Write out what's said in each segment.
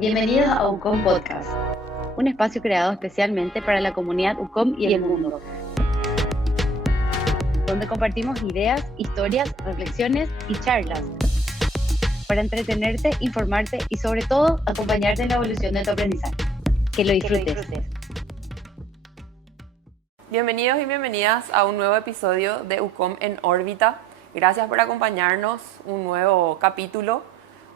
Bienvenidos a UCOM Podcast, un espacio creado especialmente para la comunidad UCOM y el mundo, donde compartimos ideas, historias, reflexiones y charlas para entretenerte, informarte y sobre todo acompañarte en la evolución de tu aprendizaje. Que lo disfrutes. Bienvenidos y bienvenidas a un nuevo episodio de UCOM en órbita. Gracias por acompañarnos, un nuevo capítulo.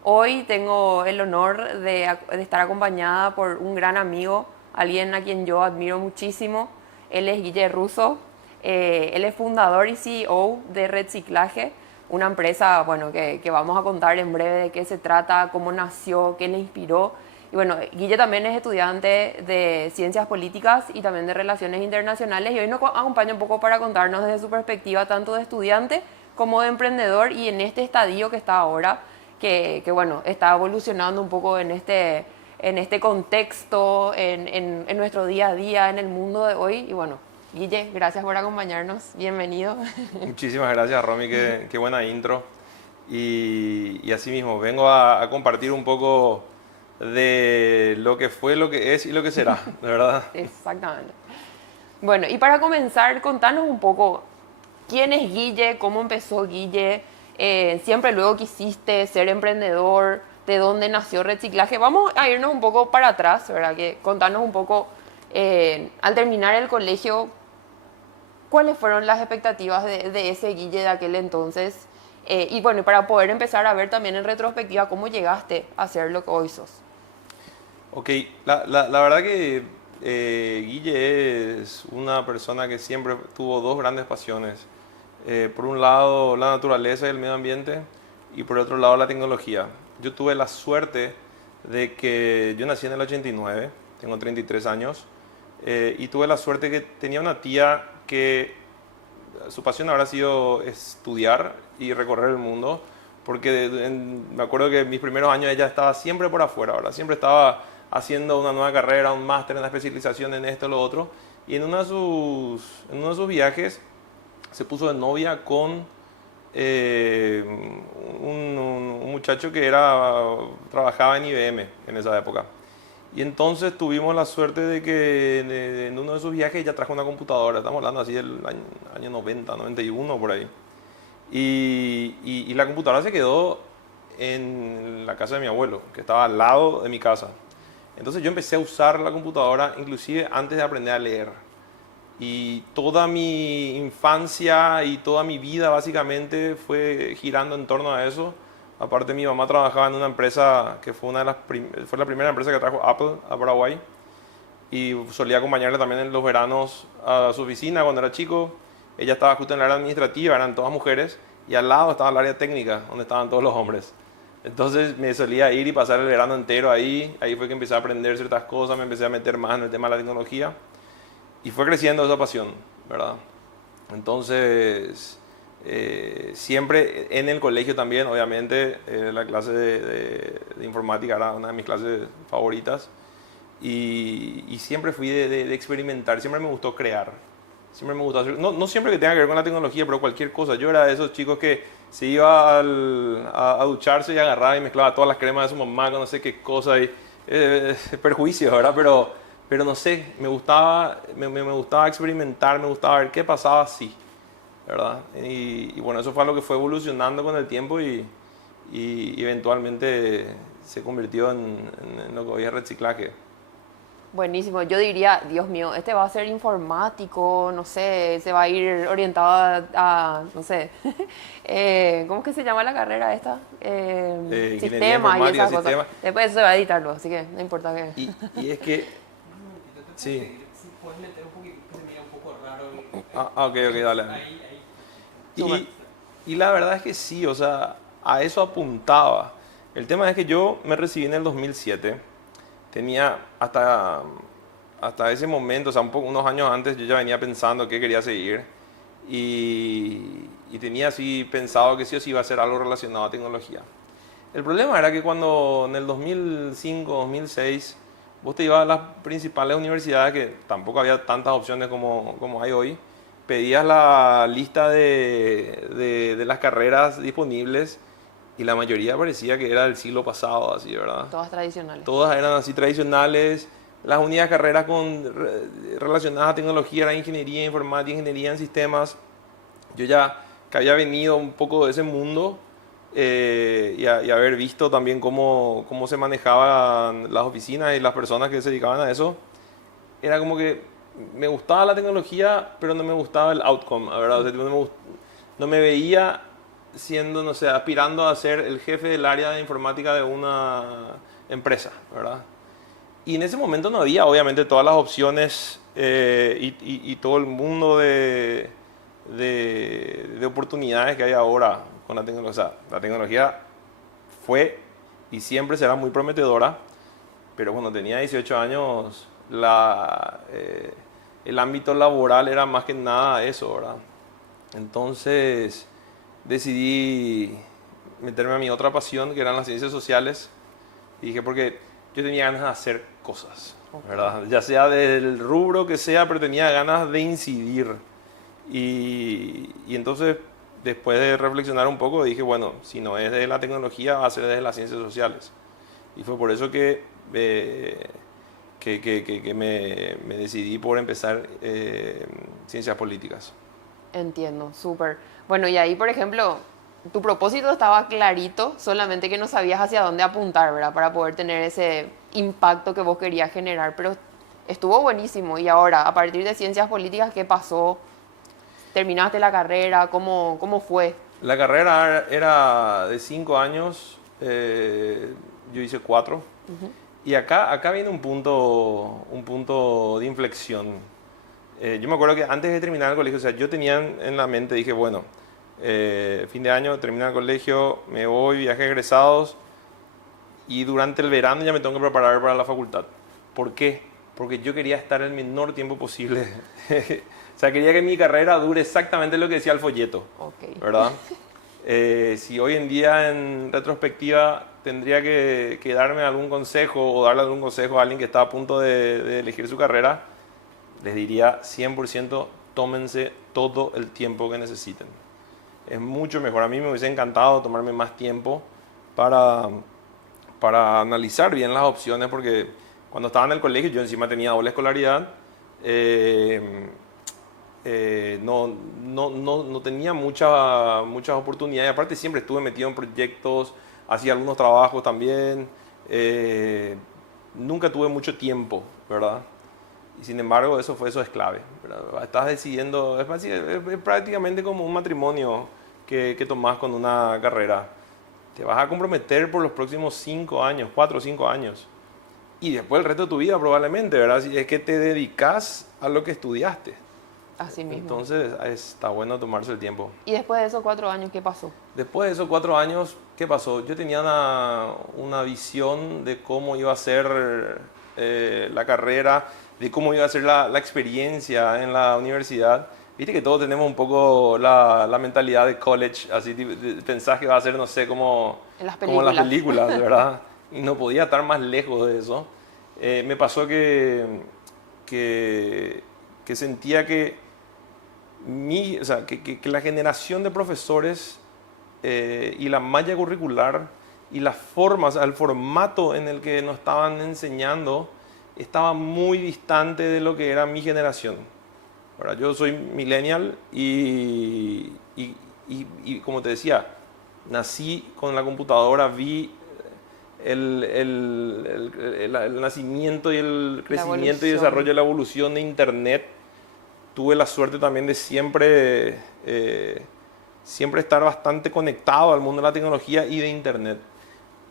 Hoy tengo el honor de estar acompañada por un gran amigo, alguien a quien yo admiro muchísimo. Él es Guille Russo, él es fundador y CEO de Reciclaje, una empresa que vamos a contar en breve de qué se trata, cómo nació, qué le inspiró. Y bueno, Guille también es estudiante de Ciencias Políticas y también de Relaciones Internacionales y hoy nos acompaña un poco para contarnos desde su perspectiva tanto de estudiante como de emprendedor y en este estadio que está ahora, que está evolucionando un poco en este contexto, en nuestro día a día, en el mundo de hoy. Y bueno, Guille, gracias por acompañarnos, bienvenido. Muchísimas gracias, Romy, qué buena intro. Y así mismo, vengo a compartir un poco de lo que fue, lo que es y lo que será, de verdad. Exactamente. Bueno, y para comenzar, contanos un poco, ¿quién es Guille? ¿Cómo empezó Guille? Siempre luego quisiste ser emprendedor, ¿de dónde nació Reciclaje? Vamos a irnos un poco para atrás, ¿verdad? Contarnos un poco, al terminar el colegio, ¿cuáles fueron las expectativas de ese Guille de aquel entonces? Y bueno, para poder empezar a ver también en retrospectiva cómo llegaste a ser lo que hoy sos. Ok, la verdad que Guille es una persona que siempre tuvo dos grandes pasiones. Por un lado la naturaleza y el medio ambiente y por otro lado la tecnología. Yo tuve la suerte de que yo nací en el 89, tengo 33 años, y tuve la suerte que tenía una tía que su pasión habrá sido estudiar y recorrer el mundo, porque me acuerdo que en mis primeros años ella estaba siempre por afuera, ¿verdad? Siempre estaba haciendo una nueva carrera, un máster, una especialización en esto o lo otro, y en uno de sus viajes se puso de novia con un muchacho que trabajaba en IBM en esa época. Y entonces tuvimos la suerte de que en uno de sus viajes ella trajo una computadora, estamos hablando así del año 90, 91 por ahí. Y la computadora se quedó en la casa de mi abuelo, que estaba al lado de mi casa. Entonces yo empecé a usar la computadora inclusive antes de aprender a leer. Y toda mi infancia y toda mi vida básicamente fue girando en torno a eso. Aparte, mi mamá trabajaba en una empresa que fue fue la primera empresa que trajo Apple a Paraguay. Y solía acompañarle también en los veranos a su oficina cuando era chico. Ella estaba justo en el área administrativa, eran todas mujeres. Y al lado estaba el área técnica, donde estaban todos los hombres. Entonces me solía ir y pasar el verano entero ahí. Ahí fue que empecé a aprender ciertas cosas, me empecé a meter más en el tema de la tecnología. Y fue creciendo esa pasión, ¿verdad? Entonces, siempre en el colegio también, obviamente, la clase de informática era una de mis clases favoritas. Y siempre fui de experimentar, siempre me gustó crear. Siempre me gustó hacer, no siempre que tenga que ver con la tecnología, pero cualquier cosa. Yo era de esos chicos que se iba a ducharse y agarraba y mezclaba todas las cremas de su mamá con no sé qué cosa. Y, perjuicios, ¿verdad? Pero no sé, me gustaba experimentar, me gustaba ver qué pasaba así, ¿verdad? Y bueno, eso fue algo que fue evolucionando con el tiempo y eventualmente se convirtió en lo que hoy es Reciclaje. Buenísimo, yo diría, Dios mío, este va a ser informático, no sé, se va a ir orientado no sé, ¿cómo es que se llama la carrera esta? Sistema y esas cosas. Después eso se va a editarlo, así que no importa que... Y es que, sí. Si puedes meter un poquito, que se mira un poco raro. Ok, dale. Y la verdad es que sí, o sea, a eso apuntaba. El tema es que yo me recibí en el 2007. Tenía hasta ese momento, o sea, unos años antes, yo ya venía pensando qué quería seguir. Y tenía así pensado que sí o sí iba a ser algo relacionado a tecnología. El problema era que cuando en el 2005, 2006, vos te ibas a las principales universidades, que tampoco había tantas opciones como hay hoy, pedías la lista de las carreras disponibles y la mayoría parecía que era del siglo pasado, así, ¿verdad? Todas tradicionales. Todas eran así tradicionales. Las únicas carreras relacionadas a tecnología eran ingeniería informática, ingeniería en sistemas. Yo ya que había venido un poco de ese mundo y haber visto también cómo se manejaban las oficinas y las personas que se dedicaban a eso, era como que me gustaba la tecnología, pero no me gustaba el outcome, ¿verdad? O sea, no me veía siendo, no sé, aspirando a ser el jefe del área de informática de una empresa, ¿verdad? Y en ese momento no había, obviamente, todas las opciones y todo el mundo de oportunidades que hay ahora con la tecnología. O sea, la tecnología fue y siempre será muy prometedora, pero cuando tenía 18 años, el ámbito laboral era más que nada eso, ¿verdad? Entonces decidí meterme a mi otra pasión, que eran las ciencias sociales. Y dije, porque yo tenía ganas de hacer cosas, ¿verdad? Ya sea del rubro que sea, pero tenía ganas de incidir. Y entonces, después de reflexionar un poco, dije, bueno, si no es de la tecnología, va a ser de las ciencias sociales. Y fue por eso que me decidí por empezar ciencias políticas. Entiendo, súper. Bueno, y ahí, por ejemplo, tu propósito estaba clarito, solamente que no sabías hacia dónde apuntar, ¿verdad? Para poder tener ese impacto que vos querías generar. Pero estuvo buenísimo. Y ahora, a partir de ciencias políticas, ¿qué pasó? ¿Terminaste la carrera? ¿Cómo fue? La carrera era de 5 años, yo hice 4. Y acá viene un punto de inflexión. Yo me acuerdo que antes de terminar el colegio, o sea, yo tenía en la mente, dije, bueno, fin de año, termino el colegio, me voy, viaje de egresados, y durante el verano ya me tengo que preparar para la facultad. ¿Por qué? Porque yo quería estar el menor tiempo posible. O sea, quería que mi carrera dure exactamente lo que decía el folleto, ¿verdad? Si hoy en día, en retrospectiva, tendría que darme algún consejo o darle algún consejo a alguien que está a punto de elegir su carrera, les diría 100%, tómense todo el tiempo que necesiten. Es mucho mejor. A mí me hubiese encantado tomarme más tiempo para analizar bien las opciones, porque cuando estaba en el colegio, yo encima tenía doble escolaridad, no tenía muchas oportunidades. Aparte, siempre estuve metido en proyectos, hacía algunos trabajos también. Nunca tuve mucho tiempo, ¿verdad? Y sin embargo, eso es clave, ¿verdad? Estás decidiendo, es prácticamente como un matrimonio que tomás con una carrera. Te vas a comprometer por los próximos 5 años, 4 o 5 años. Y después el resto de tu vida probablemente, ¿verdad? Si es que te dedicas a lo que estudiaste. Así mismo. Entonces está bueno tomarse el tiempo. ¿Y después de esos 4 años qué pasó? Después de esos 4 años, ¿qué pasó? Yo tenía una visión de cómo iba a ser la carrera, de cómo iba a ser la experiencia en la universidad. Viste que todos tenemos un poco la mentalidad de college, así pensás que va a ser, no sé, como en las películas, ¿verdad? Y no podía estar más lejos de eso. Me pasó que sentía que la generación de profesores y la malla curricular y las formas, el formato en el que nos estaban enseñando estaba muy distante de lo que era mi generación. Ahora, yo soy millennial y como te decía, nací con la computadora, vi el nacimiento y el crecimiento y desarrollo de la evolución de Internet. Tuve la suerte también de siempre estar bastante conectado al mundo de la tecnología y de Internet.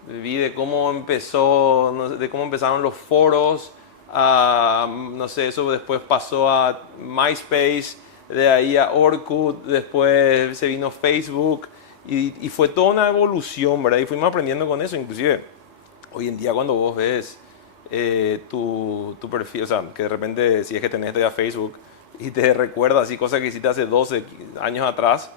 Vi de cómo empezaron los foros, no sé, eso después pasó a MySpace, de ahí a Orkut, después se vino Facebook y fue toda una evolución, ¿verdad? Y fuimos aprendiendo con eso. Inclusive hoy en día cuando vos ves tu perfil, o sea, que de repente si es que tenés todavía Facebook y te recuerda así cosas que hiciste hace 12 años atrás,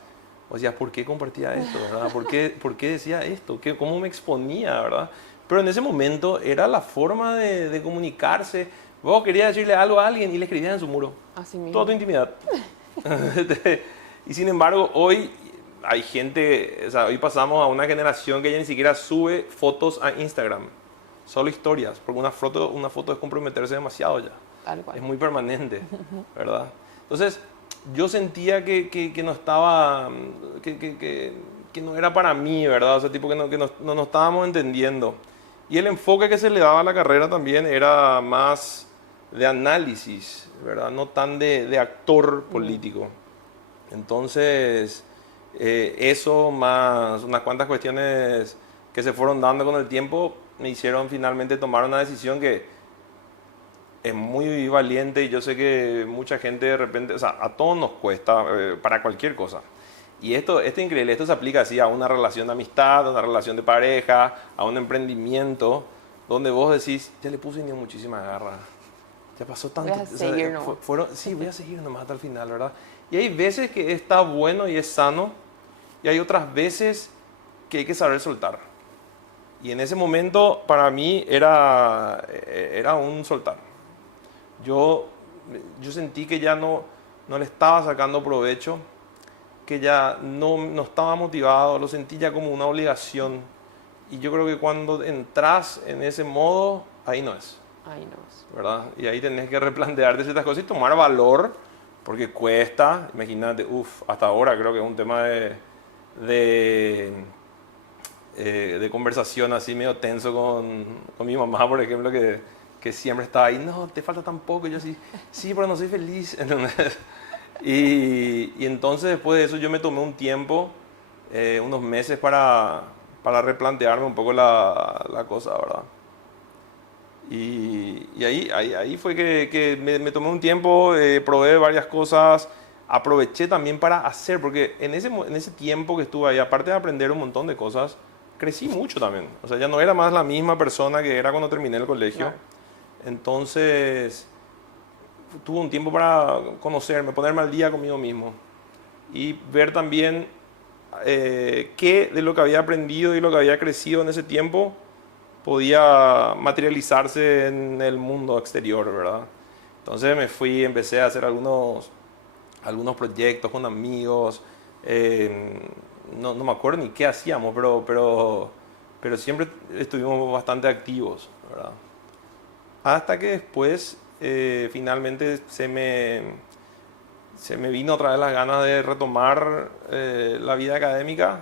vos decías, ¿por qué compartía esto, verdad? ¿Por qué decía esto? ¿Cómo me exponía, verdad? Pero en ese momento era la forma de comunicarse. Vos querías decirle algo a alguien y le escribías en su muro. Así mismo. Toda tu intimidad. Y sin embargo, hoy hay gente, o sea, hoy pasamos a una generación que ya ni siquiera sube fotos a Instagram, solo historias, porque una foto es comprometerse demasiado ya. Tal cual. Es muy permanente, ¿verdad? Entonces, yo sentía que no estaba, que no era para mí, ¿verdad? O sea, tipo que no nos estábamos entendiendo. Y el enfoque que se le daba a la carrera también era más de análisis, ¿verdad? No tan de actor político. Entonces, eso más unas cuantas cuestiones que se fueron dando con el tiempo me hicieron finalmente tomar una decisión que es muy valiente y yo sé que mucha gente de repente, o sea, a todos nos cuesta para cualquier cosa. Y esto es increíble, esto se aplica así a una relación de amistad, a una relación de pareja, a un emprendimiento, donde vos decís, ya le puse ni muchísima garra, ya pasó tanto. Voy a seguir nomás. Sí, voy a seguir nomás hasta el final, ¿verdad? Y hay veces que está bueno y es sano, y hay otras veces que hay que saber soltar. Y en ese momento, para mí, era un soltar. Yo sentí que ya no le estaba sacando provecho, que ya no estaba motivado, lo sentí ya como una obligación. Y yo creo que cuando entras en ese modo, ahí no es. Ahí no es. ¿Verdad? Y ahí tenés que replantearte ciertas cosas y tomar valor, porque cuesta. Imagínate, hasta ahora creo que es un tema de conversación así medio tenso con mi mamá, por ejemplo, que siempre estaba ahí, no, te falta tan poco. Y yo así, sí, pero no soy feliz. ¿Entendés? Y entonces después de eso yo me tomé un tiempo, unos meses para replantearme un poco la cosa, ¿verdad? Y ahí fue que me tomé un tiempo, probé varias cosas, aproveché también para hacer, porque en ese tiempo que estuve ahí, aparte de aprender un montón de cosas, crecí mucho también. O sea, ya no era más la misma persona que era cuando terminé el colegio. Claro. Entonces, tuve un tiempo para conocerme, ponerme al día conmigo mismo y ver también qué de lo que había aprendido y lo que había crecido en ese tiempo podía materializarse en el mundo exterior, ¿verdad? Entonces me fui, empecé a hacer algunos proyectos con amigos, no me acuerdo ni qué hacíamos, pero siempre estuvimos bastante activos, ¿verdad? Hasta que después finalmente se me vino otra vez las ganas de retomar la vida académica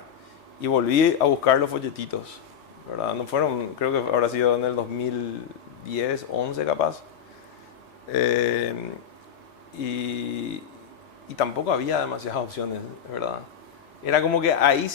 y volví a buscar los folletitos, ¿verdad? No fueron, creo que habrá sido en el 2010, 11 capaz. Y tampoco había demasiadas opciones, ¿verdad? Era como que ahí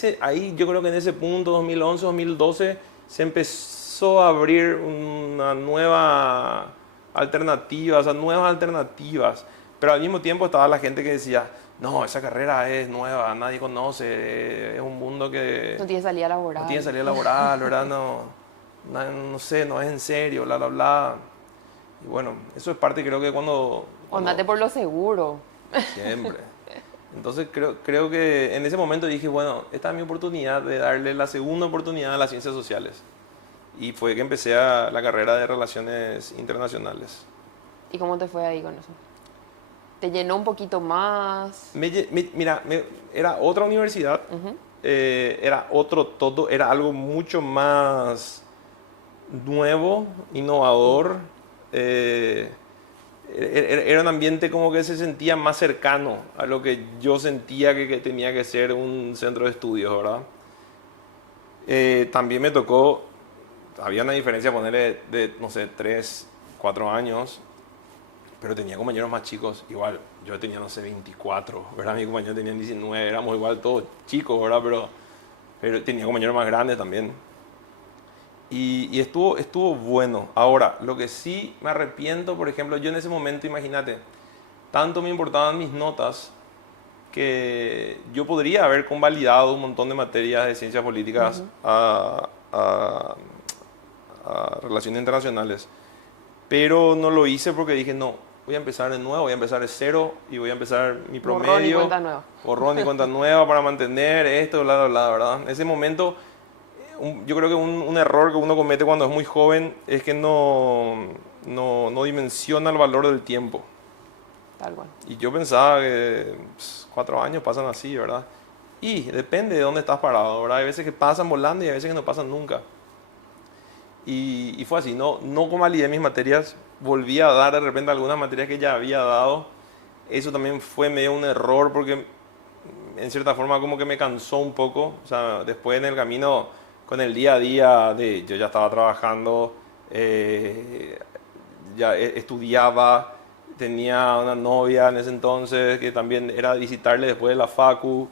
yo creo que en ese punto, 2011, 2012, se empezó a abrir una nueva alternativa, o sea, nuevas alternativas. Pero al mismo tiempo estaba la gente que decía, no, esa carrera es nueva, nadie conoce, es un mundo que No tiene salida laboral. no tiene salida laboral, ¿verdad? No sé, no es en serio, bla, bla, bla. Y bueno, eso es parte, creo que cuando Andate por lo seguro. siempre. Entonces creo que en ese momento dije, bueno, esta es mi oportunidad de darle la segunda oportunidad a las ciencias sociales. Y fue que empecé la carrera de Relaciones Internacionales. ¿Y cómo te fue ahí con eso? ¿Te llenó un poquito más? Mira, era otra universidad, era otro todo, era algo mucho más nuevo, innovador. Era un ambiente como que se sentía más cercano a lo que yo sentía que tenía que ser un centro de estudios, ¿verdad? También me tocó, había una diferencia, ponerle de, no sé, 3, 4 años, pero tenía compañeros más chicos, igual, yo tenía, no sé, 24, ¿verdad? Mi compañero tenía 19, éramos igual todos chicos, ¿verdad? Pero tenía compañeros más grandes también. Y estuvo bueno. Ahora, lo que sí me arrepiento, por ejemplo, yo en ese momento, imagínate, tanto me importaban mis notas que yo podría haber convalidado un montón de materias de ciencias políticas a relaciones internacionales. Pero no lo hice porque dije, no, voy a empezar de nuevo, voy a empezar de cero y voy a empezar mi promedio. Borrón y cuenta nueva. Borrón y cuenta nueva para mantener esto, bla, bla, bla, ¿verdad? En ese momento, yo creo que un error que uno comete cuando es muy joven es que no dimensiona el valor del tiempo. Tal cual. Y yo pensaba que 4 años pasan así, ¿verdad? Y depende de dónde estás parado, ¿verdad? Hay veces que pasan volando y hay veces que no pasan nunca. Y fue así, no convalidé mis materias, volví a dar de repente algunas materias que ya había dado. Eso también fue medio un error porque en cierta forma como que me cansó un poco. O sea, después en el camino, con el día a día, yo ya estaba trabajando, ya estudiaba, tenía una novia en ese entonces que también era visitarle después de la facu.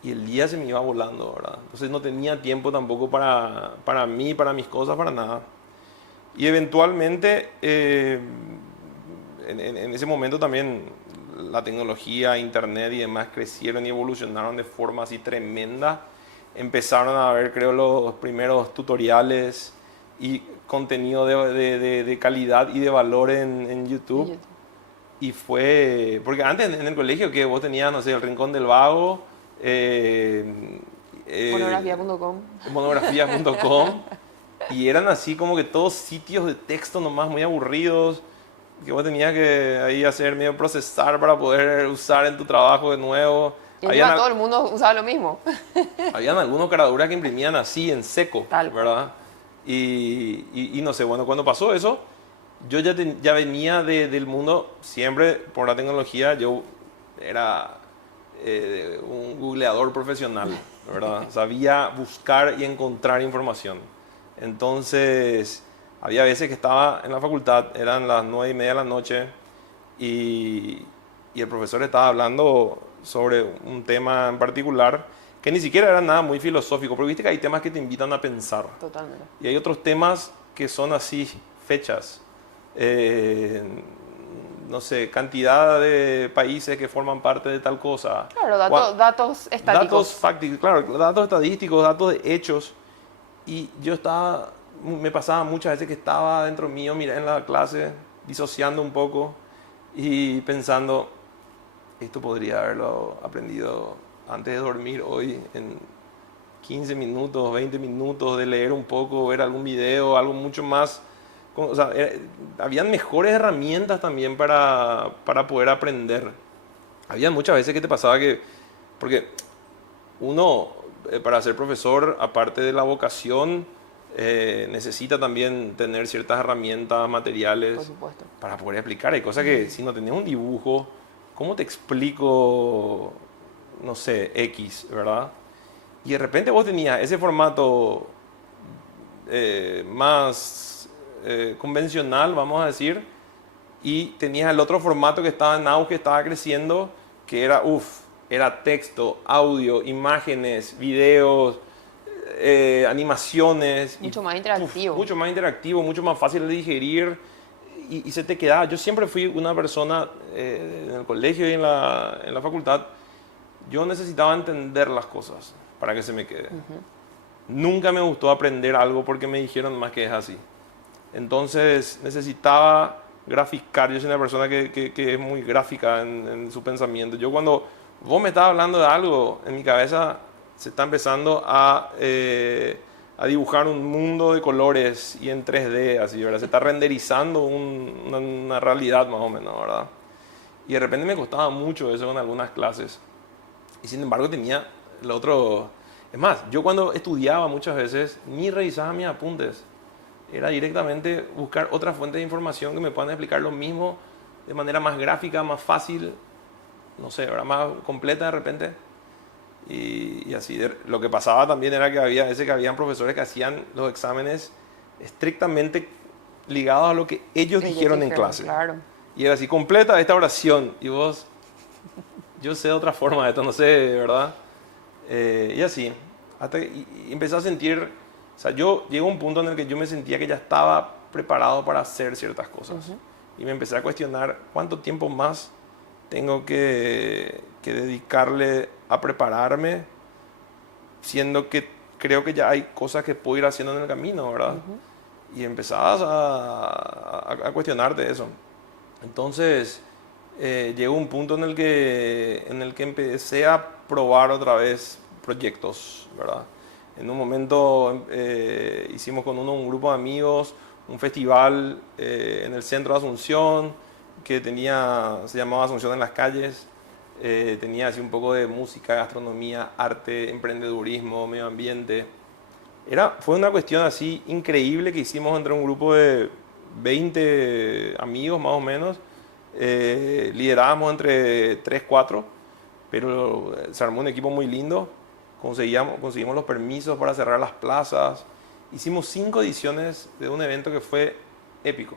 Y el día se me iba volando, ¿verdad? Entonces no tenía tiempo tampoco para mí, para mis cosas, para nada. Y eventualmente, en ese momento también la tecnología, internet y demás crecieron y evolucionaron de forma así tremenda. Empezaron a ver, creo, los primeros tutoriales y contenido de calidad y de valor en YouTube. Y fue, porque antes en el colegio que vos tenías, no sé, el Rincón del Vago, Monografía.com. Monografía.com, y eran así como que todos sitios de texto nomás muy aburridos que vos tenías que ahí hacer medio procesar para poder usar en tu trabajo de nuevo. Y encima todo el mundo usaba lo mismo. Habían algunos caraduras que imprimían así en seco, Tal. ¿verdad? Y no sé, bueno, cuando pasó eso, yo ya venía del mundo siempre por la tecnología. Yo era un googleador profesional, ¿verdad? Sabía buscar y encontrar información. Entonces, había veces que estaba en la facultad, eran las 9:30 de la noche, y el profesor estaba hablando sobre un tema en particular que ni siquiera era nada muy filosófico, porque viste que hay temas que te invitan a pensar. Totalmente. Y hay otros temas que son así, fechas. No sé, cantidad de países que forman parte de tal cosa. Claro, datos estáticos. Datos fácticos, claro, datos estadísticos, datos de hechos. Y yo me pasaba muchas veces que estaba dentro mío, miré en la clase, disociando un poco y pensando, esto podría haberlo aprendido antes de dormir hoy en 15 minutos, 20 minutos, de leer un poco, ver algún video, algo mucho más. O sea, habían mejores herramientas también para poder aprender. Había muchas veces que te pasaba que, porque uno, para ser profesor, aparte de la vocación, necesita también tener ciertas herramientas materiales, Por supuesto. para poder explicar. Hay cosas que si no tenés un dibujo, ¿cómo te explico, no sé, X, ¿verdad? Y de repente vos tenías ese formato más convencional, vamos a decir, y tenías el otro formato que estaba en auge, estaba creciendo, que era texto, audio, imágenes, videos, animaciones. Mucho más interactivo. Mucho más interactivo, mucho más fácil de digerir, y se te quedaba. Yo siempre fui una persona, en el colegio y en la facultad, yo necesitaba entender las cosas para que se me quede. Nunca me gustó aprender algo porque me dijeron más que es así. Entonces necesitaba graficar. Yo soy una persona que es muy gráfica en su pensamiento. Yo, cuando vos me estás hablando de algo, en mi cabeza se está empezando a dibujar un mundo de colores y en 3D, así, ¿verdad? Se está renderizando una realidad más o menos, ¿verdad? Y de repente me costaba mucho eso con algunas clases. Y sin embargo tenía el otro. Es más, yo cuando estudiaba muchas veces ni revisaba mis apuntes. Era directamente buscar otras fuentes de información que me puedan explicar lo mismo de manera más gráfica, más fácil, no sé, ¿verdad? Más completa de repente. Y así. Lo que pasaba también era que habían profesores que hacían los exámenes estrictamente ligados a lo que ellos dijeron en clase. Claro. Y era así: completa esta oración. Y vos, yo sé de otra forma de esto, no sé, ¿verdad? Y así. Y empecé a sentir, o sea, yo llegó a un punto en el que yo me sentía que ya estaba preparado para hacer ciertas cosas. Y me empecé a cuestionar cuánto tiempo más tengo que dedicarle a prepararme, siendo que creo que ya hay cosas que puedo ir haciendo en el camino, ¿verdad? Y empezabas a cuestionarte eso. Entonces, llegó un punto en el que empecé a probar otra vez proyectos, ¿verdad? En un momento hicimos con un grupo de amigos un festival en el centro de Asunción, que se llamaba Asunción en las calles. tenía así un poco de música, gastronomía, arte, emprendedurismo, medio ambiente. Fue una cuestión así increíble que hicimos entre un grupo de 20 amigos más o menos. Liderábamos entre 3, 4, pero se armó un equipo muy lindo. Conseguimos los permisos para cerrar las plazas. Hicimos 5 ediciones de un evento que fue épico.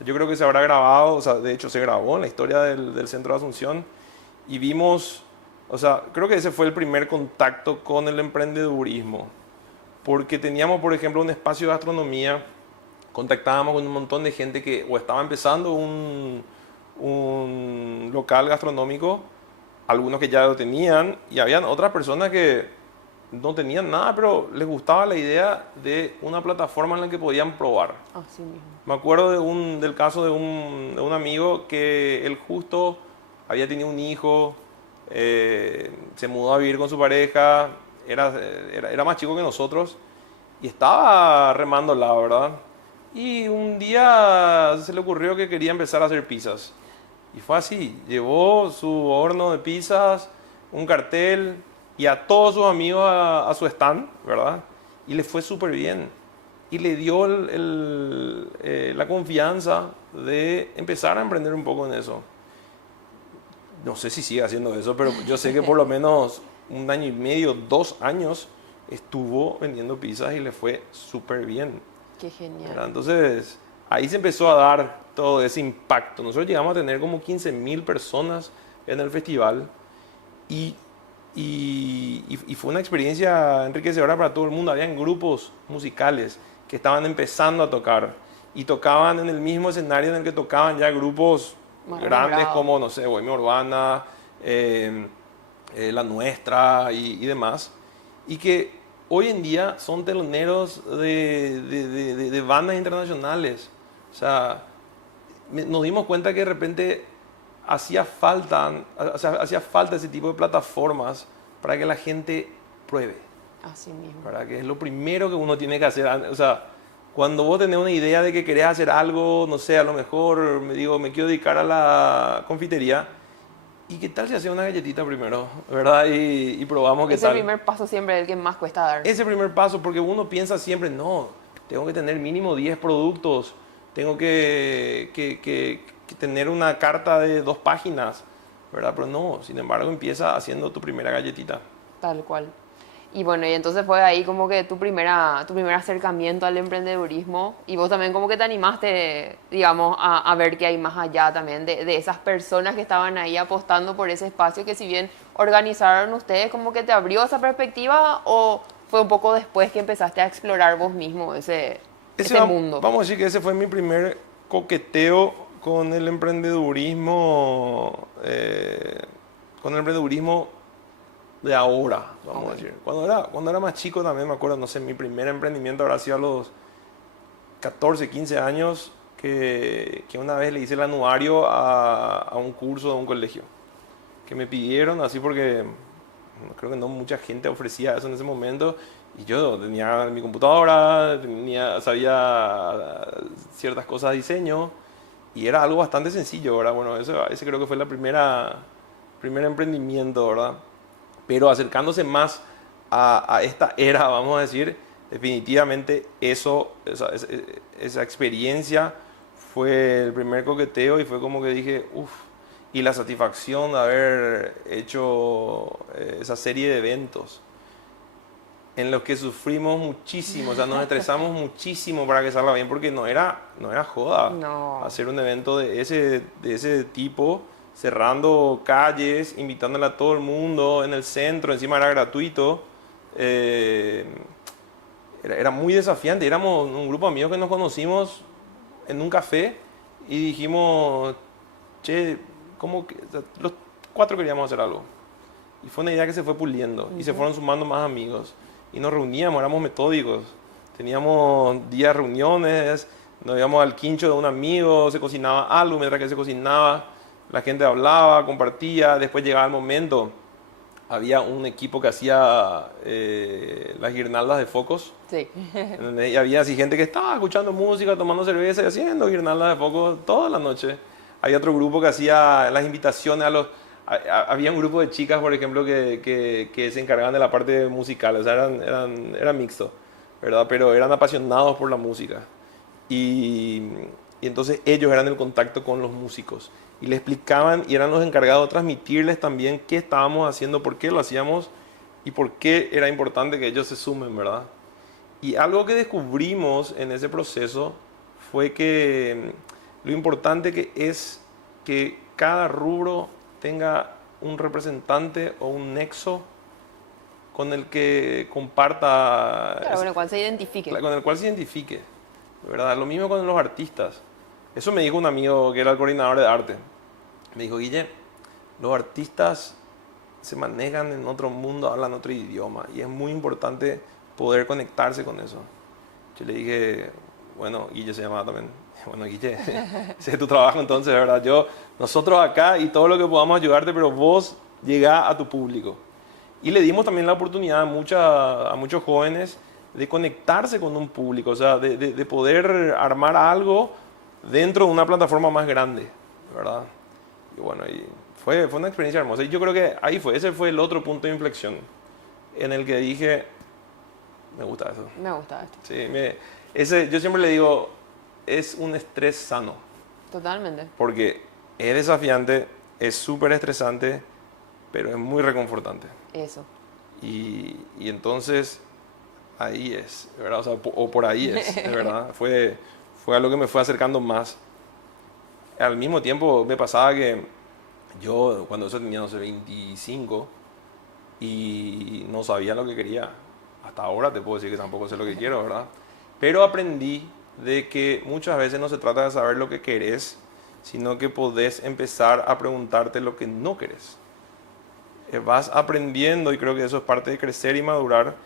Yo creo que se habrá grabado, o sea, de hecho se grabó en la historia del Centro de Asunción y vimos, o sea, creo que ese fue el primer contacto con el emprendedurismo. Porque teníamos, por ejemplo, un espacio de gastronomía, contactábamos con un montón de gente que o estaba empezando un local gastronómico, algunos que ya lo tenían, y habían otras personas que no tenían nada, pero les gustaba la idea de una plataforma en la que podían probar. Así mismo. Me acuerdo del caso de un amigo que él justo había tenido un hijo, se mudó a vivir con su pareja, era más chico que nosotros y estaba remándola, ¿verdad? Y un día se le ocurrió que quería empezar a hacer pizzas. Y fue así, llevó su horno de pizzas, un cartel y a todos sus amigos a su stand, ¿verdad? Y le fue súper bien. Y le dio la confianza de empezar a emprender un poco en eso. No sé si sigue haciendo eso, pero yo sé que por lo menos 1 año y medio, 2 años, estuvo vendiendo pizzas y le fue súper bien. Qué genial. ¿Verdad? Entonces, ahí se empezó a dar todo ese impacto. Nosotros llegamos a tener como 15.000 personas en el festival y fue una experiencia enriquecedora para todo el mundo. Habían grupos musicales que estaban empezando a tocar y tocaban en el mismo escenario en el que tocaban ya grupos grandes como, no sé, Bohemia Urbana, La Nuestra y demás. Y que hoy en día son teloneros de bandas internacionales. O sea, nos dimos cuenta que de repente hacía falta ese tipo de plataformas para que la gente pruebe. Así mismo. ¿Verdad? Que es lo primero que uno tiene que hacer. O sea, cuando vos tenés una idea de que querés hacer algo, no sé, a lo mejor me quiero dedicar a la confitería. ¿Y qué tal si hacía una galletita primero? ¿Verdad? Y probamos qué tal. Ese primer paso siempre es el que más cuesta dar. Ese primer paso, porque uno piensa siempre, no, tengo que tener mínimo 10 productos, tengo que tener una carta de 2 páginas, ¿verdad? Pero no, sin embargo, empieza haciendo tu primera galletita. Tal cual. Y bueno, y entonces fue ahí como que tu primer acercamiento al emprendedurismo y vos también como que te animaste, digamos, a ver qué hay más allá también de esas personas que estaban ahí apostando por ese espacio que si bien organizaron ustedes, como que te abrió esa perspectiva o fue un poco después que empezaste a explorar vos mismo ese mundo. Vamos a decir que ese fue mi primer coqueteo con el emprendedurismo, de ahora, vamos a decir. Cuando era más chico también me acuerdo, no sé, mi primer emprendimiento habrá sido a los 14, 15 años, que una vez le hice el anuario a un curso de un colegio, que me pidieron así porque creo que no mucha gente ofrecía eso en ese momento, y yo tenía mi computadora, sabía ciertas cosas de diseño, y era algo bastante sencillo, ¿verdad? Bueno, ese creo que fue primer emprendimiento, ¿verdad? Pero acercándose más a esta era, vamos a decir, definitivamente esa experiencia fue el primer coqueteo y fue como que dije, uff, y la satisfacción de haber hecho esa serie de eventos en los que sufrimos muchísimo, o sea, nos estresamos muchísimo para que salga bien, porque no era joda hacer un evento de ese tipo, cerrando calles, invitándole a todo el mundo en el centro, encima era gratuito. Era muy desafiante. Éramos un grupo de amigos que nos conocimos en un café y dijimos, che, ¿cómo que? O sea, los 4 queríamos hacer algo. Y fue una idea que se fue puliendo y se fueron sumando más amigos. Y nos reuníamos, éramos metódicos. Teníamos días reuniones, nos íbamos al quincho de un amigo, se cocinaba algo, mientras que se cocinaba la gente hablaba, compartía, después llegaba el momento. Había un equipo que hacía las guirnaldas de focos. Sí. Y había así gente que estaba escuchando música, tomando cerveza y haciendo guirnaldas de focos toda la noche. Había otro grupo que hacía las invitaciones había un grupo de chicas, por ejemplo, que se encargaban de la parte musical, o sea, eran mixtos, ¿verdad? Pero eran apasionados por la música. Y, y entonces ellos eran el contacto con los músicos. Y le explicaban y eran los encargados de transmitirles también qué estábamos haciendo, por qué lo hacíamos y por qué era importante que ellos se sumen, ¿verdad? Y algo que descubrimos en ese proceso fue que lo importante que es que cada rubro tenga un representante o un nexo con el que comparta, Claro, con el cual se identifique. con el cual se identifique, ¿verdad? Lo mismo con los artistas. Eso me dijo un amigo que era el coordinador de arte. Me dijo, Guille, los artistas se manejan en otro mundo, hablan otro idioma y es muy importante poder conectarse con eso. Yo le dije, bueno, Guille se llamaba también. Bueno, Guille, ese es tu trabajo entonces, ¿verdad? Nosotros acá y todo lo que podamos ayudarte, pero vos llegá a tu público. Y le dimos también la oportunidad a muchos jóvenes de conectarse con un público, o sea, de poder armar algo dentro de una plataforma más grande, ¿verdad? Y bueno, fue una experiencia hermosa. Y yo creo que ese fue el otro punto de inflexión en el que dije, me gusta eso. Me gusta esto. Sí, yo siempre le digo, es un estrés sano. Totalmente. Porque es desafiante, es súper estresante, pero es muy reconfortante. Eso. Y entonces, ahí es, ¿verdad? O sea, o por ahí es, de verdad. Fue algo que me fue acercando más. Al mismo tiempo, me pasaba que yo, cuando eso tenía, no sé, 25, y no sabía lo que quería. Hasta ahora te puedo decir que tampoco sé lo que quiero, ¿verdad? Pero aprendí de que muchas veces no se trata de saber lo que querés, sino que podés empezar a preguntarte lo que no querés. Vas aprendiendo, y creo que eso es parte de crecer y madurar,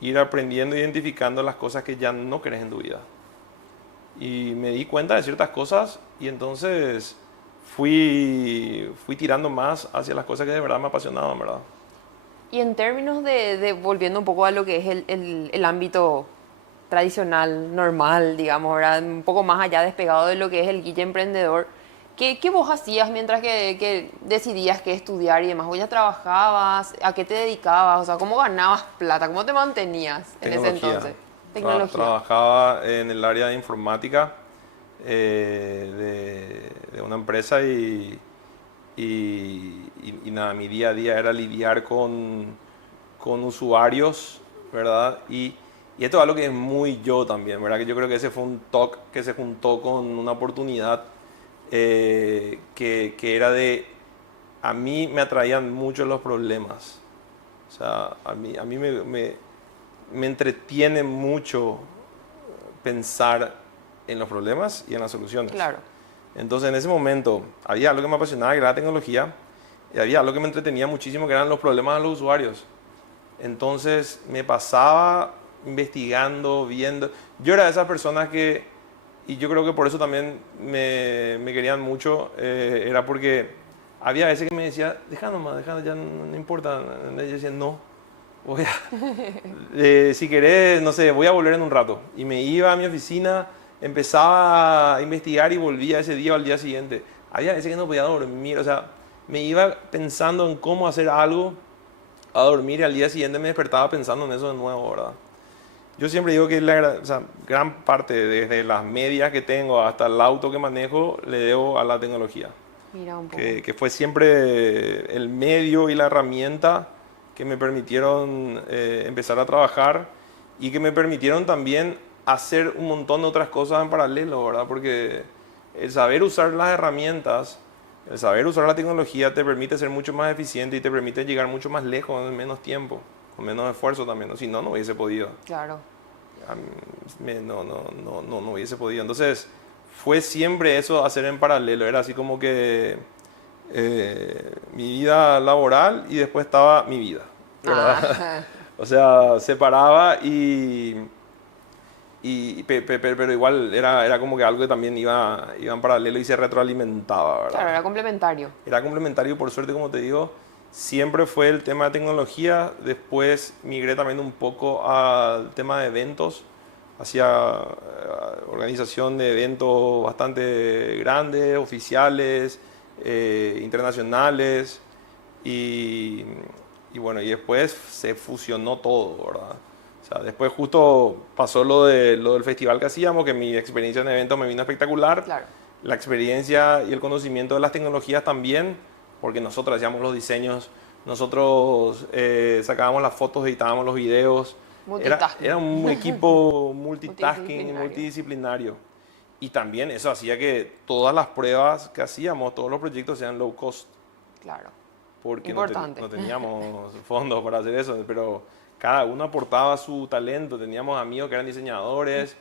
ir aprendiendo, identificando las cosas que ya no querés en tu vida. Y me di cuenta de ciertas cosas y entonces fui tirando más hacia las cosas que de verdad me apasionaban, ¿verdad? Y en términos de volviendo un poco a lo que es el ámbito tradicional, normal, digamos, ¿verdad? Un poco más allá, despegado de lo que es el Guille emprendedor, ¿qué vos hacías mientras que decidías qué estudiar y demás? ¿Vos ya trabajabas? ¿A qué te dedicabas? O sea, ¿cómo ganabas plata? ¿Cómo te mantenías en ese entonces? Tecnología. Trabajaba en el área de informática de una empresa y nada, mi día a día era lidiar con usuarios, ¿verdad? Y esto es algo que es muy yo también, ¿verdad? Que yo creo que ese fue un toque que se juntó con una oportunidad que era a mí me atraían mucho los problemas. O sea, a mí me entretiene mucho pensar en los problemas y en las soluciones. Claro. Entonces, en ese momento, había algo que me apasionaba, que era la tecnología, y había algo que me entretenía muchísimo, que eran los problemas de los usuarios. Entonces, me pasaba investigando, viendo. Yo era de esas personas que, y yo creo que por eso también me querían mucho, era porque había veces que me decía, deja nomás, ya no importa. Y yo decía, no, si querés, no sé, voy a volver en un rato. Y me iba a mi oficina, empezaba a investigar y volvía ese día o al día siguiente. Había veces que no podía dormir, o sea, me iba pensando en cómo hacer algo a dormir y al día siguiente me despertaba pensando en eso de nuevo, ¿verdad? Yo siempre digo que gran parte, desde las medias que tengo hasta el auto que manejo, le debo a la tecnología. Mira un poco. Que fue siempre el medio y la herramienta que me permitieron empezar a trabajar y que me permitieron también hacer un montón de otras cosas en paralelo, ¿verdad? Porque el saber usar las herramientas, el saber usar la tecnología te permite ser mucho más eficiente y te permite llegar mucho más lejos en menos tiempo, con menos esfuerzo también, ¿no? Si no, no hubiese podido. Claro. No hubiese podido. Entonces, fue siempre eso, hacer en paralelo. Era así como que mi vida laboral y después estaba mi vida, ¿verdad? O sea, separaba pero igual era como que algo que también iba en paralelo y se retroalimentaba, ¿verdad? Claro, era complementario. Era complementario, por suerte, como te digo, siempre fue el tema de tecnología. Después migré también un poco al tema de eventos, hacia organización de eventos bastante grandes, oficiales, internacionales. Y, y bueno, y después se fusionó todo, ¿verdad? O sea, después justo pasó lo del festival que hacíamos, que mi experiencia en eventos me vino espectacular. Claro. La experiencia y el conocimiento de las tecnologías también, porque nosotros hacíamos los diseños, nosotros sacábamos las fotos, editábamos los videos. Multitasking. Era un equipo multitasking, Multidisciplinario. multidisciplinario. Y también eso hacía que todas las pruebas que hacíamos, todos los proyectos sean low cost, Claro. porque Importante. no teníamos fondos para hacer eso, pero cada uno aportaba su talento. Teníamos amigos que eran diseñadores,